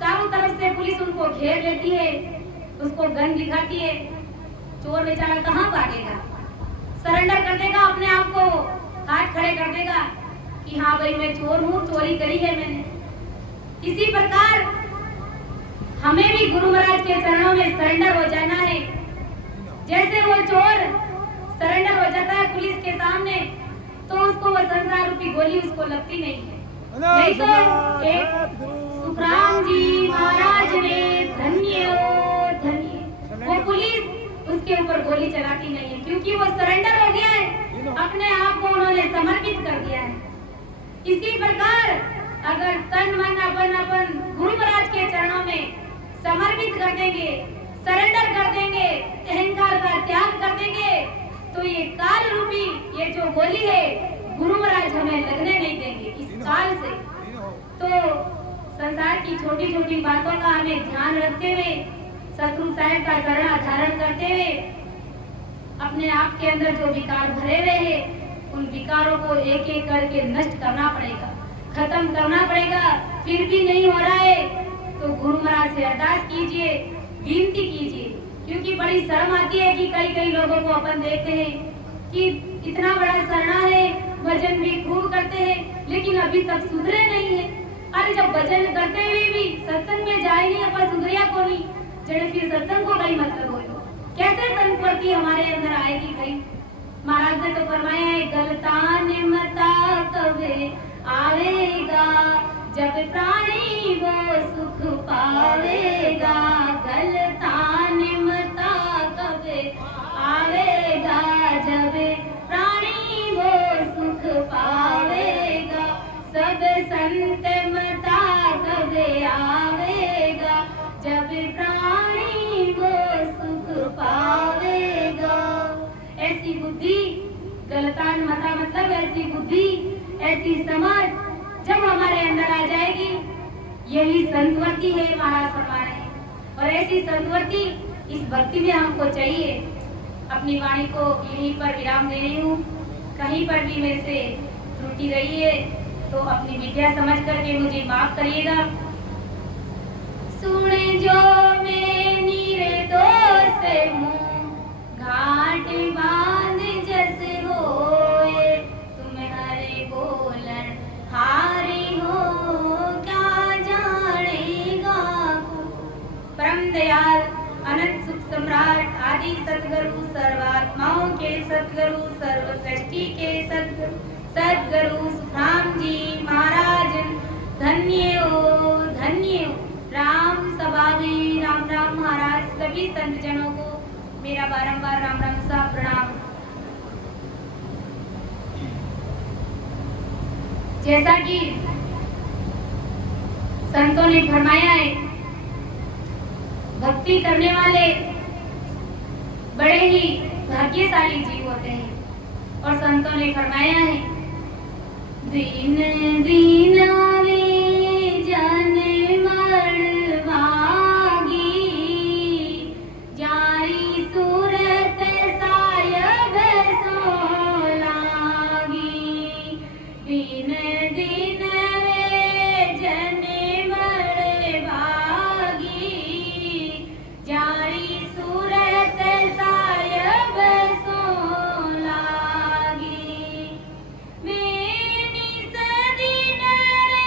चारों तरफ से पुलिस उनको घेर लेती है, उसको गन दिखाती है, चोर बेचारा कहाँ भागेगा? सरेंडर कर देगा, अपने आप को हाथ खड़े कर देगा कि हाँ भाई मैं चोर हूँ, चोरी करी है मैंने। इसी प्रकार हमें भी गुरु महाराज के चरणों में सरेंडर हो जाना है। जैसे वो चोर सरेंडर हो जाता है पुलिस के सामने, तो उसको वो संसार रूपी गोली उसको लगती नहीं है। नहीं तो एक सुखराम जी महाराज ने धन्य हो धन्य, वो पुलिस उसके ऊपर गोली चलाती नहीं है, क्योंकि वो सरेंडर हो गया है, अपने आप को उन्होंने समर्पित कर दिया है। इसी प्रकार अगर तन मन अपन गुरु महाराज के चरणों में समर्पित कर देंगे, सरेंडर कर देंगे, अहंकार का त्याग कर देंगे, तो ये काल रूपी ये जो गोली है गुरु महाराज हमें लगने नहीं देंगे। इस काल से तो संसार की छोटी छोटी बातों का हमें ध्यान रखते हुए, सतगुरु साहिब का शरण धारण करते हुए, अपने आप के अंदर जो विकार भरे हुए हैं उन विकारों को एक एक करके नष्ट करना पड़ेगा, खत्म करना पड़ेगा। फिर भी नहीं हो रहा है तो गुरु महाराज से अरदास कीजिए, विनती कीजिए, क्योंकि बड़ी शर्म आती है कि कई लोगों को अपन देखते हैं कि इतना बड़ा शरणा है, भजन भी खूब करते हैं, लेकिन अभी तक सुधरे नहीं है। अरे जब भजन करते हुए भी सत्संग में जाए नहीं, अपन सुधरिया को नहीं, जड़े फिर सत्संग को कहीं मतलब हो, कैसे संस्कृति हमारे अंदर आएगी भाई? महाराज ने तो फरमाया है, गलतान मता कबे आवेगा, जब प्राणी वो सुख पावेगा। गलतान मता कबे आवेगा, जब प्राणी वो सुख पावेगा। सब संत मता कबे आवेगा, जब प्राणी वो सुख पावेगा। ऐसी बुद्धि, गलतान मता मतलब ऐसी बुद्धि, ऐसी समझ जब हमारे अंदर आ जाएगी, यही संतवर्ती है महाराज फरमा रहे हैं। और ऐसी संतवर्ती इस भक्ति में हमको चाहिए। अपनी वाणी को यहीं पर विराम दे रही हूँ। कहीं पर भी मेरे से त्रुटि रही है तो अपनी विद्या समझ करके मुझे माफ करिएगा। सुन जो मैं निर्दोष हूँ, घाट बांध जैसे होए, तुम्हारे बोलन हारी हो, क्या जानेगा। परम दयाल अनंत सुख सम्राट आदि सतगुरु, सर्वात्माओं के सतगुरु, सर्व सृष्टि के सतगुरु सुखराम जी महाराज धन्य हो धन्य हो। राम सभा में राम राम महाराज सभी संत जनों को मेरा बारंबार राम राम सा प्रणाम। जैसा कि संतों ने फरमाया है, भक्ति करने वाले बड़े ही भाग्यशाली जीव होते हैं। और संतों ने फरमाया है, दीन दीनावे जन मर भागी, जारी सूरत सायब सो लागी। दीन दीनवे जन मर भागी, जारी सूरत सायब सो लागी। मेरी सदीन रे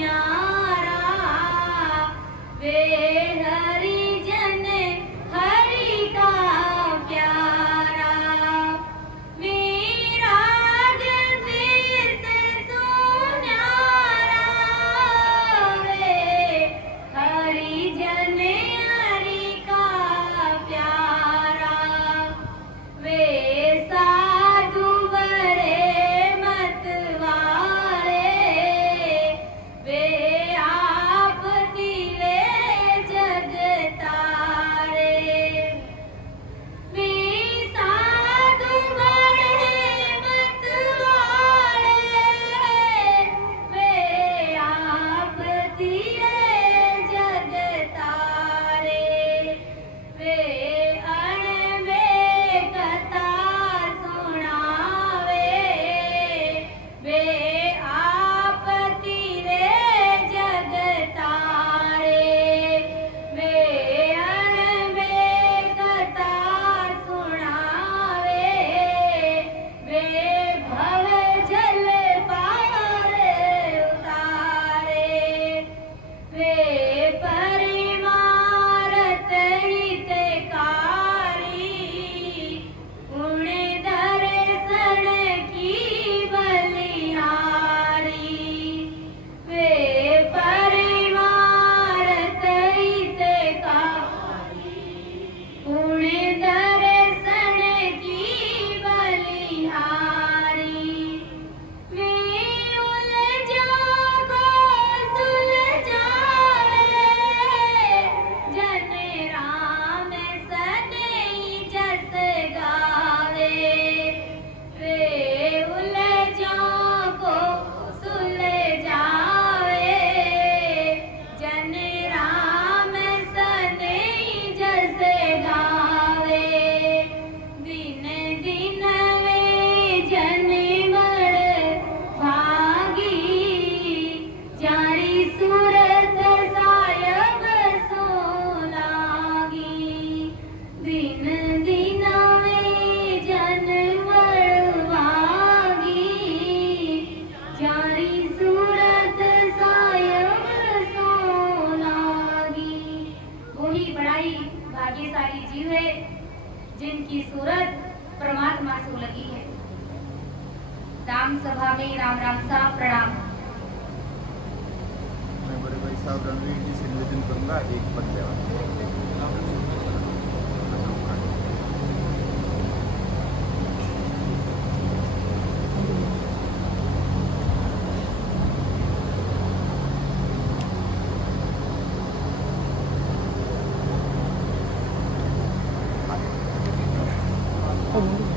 न्यारा वे हरि जन हरि का प्यारा विराग द्वेष सुन्यारा वे हरि जन हरि का प्यारा वे साधु बड़े मत वाले वे आप दिले जग तारे वे साधु बड़े मत वाले वे आप दिले जग तारे वे अणवे कथा सुनावे वे आप तिरे जग तारे वे अणवे कथा सुनावे वे भव जल पार उतारे वे परिमारत हितकारी गुण दर्शन की बलिहारी वे परिमारत हितकारी गुण दर्शन की बलिहारी वे उलझा को सुलझावे जन राम सनई जस गावे वे उलझा को सुलझावे जन राम सनई जस गावे दिन दिन वे जन मर भागी जारी सूरत सायब सो लागी दिन दिन वे जन मर भागी जारी सूरत सायब सो लागी वही बड़ाई भाग्यशाली जीव है जिनकी सूरत परमात्मा से लगी है। राम सभा में राम राम सा प्रणाम। मैं बड़े भाई साहब रणवीर जी से निवेदन करूंगा एक पद लेवा। Oh,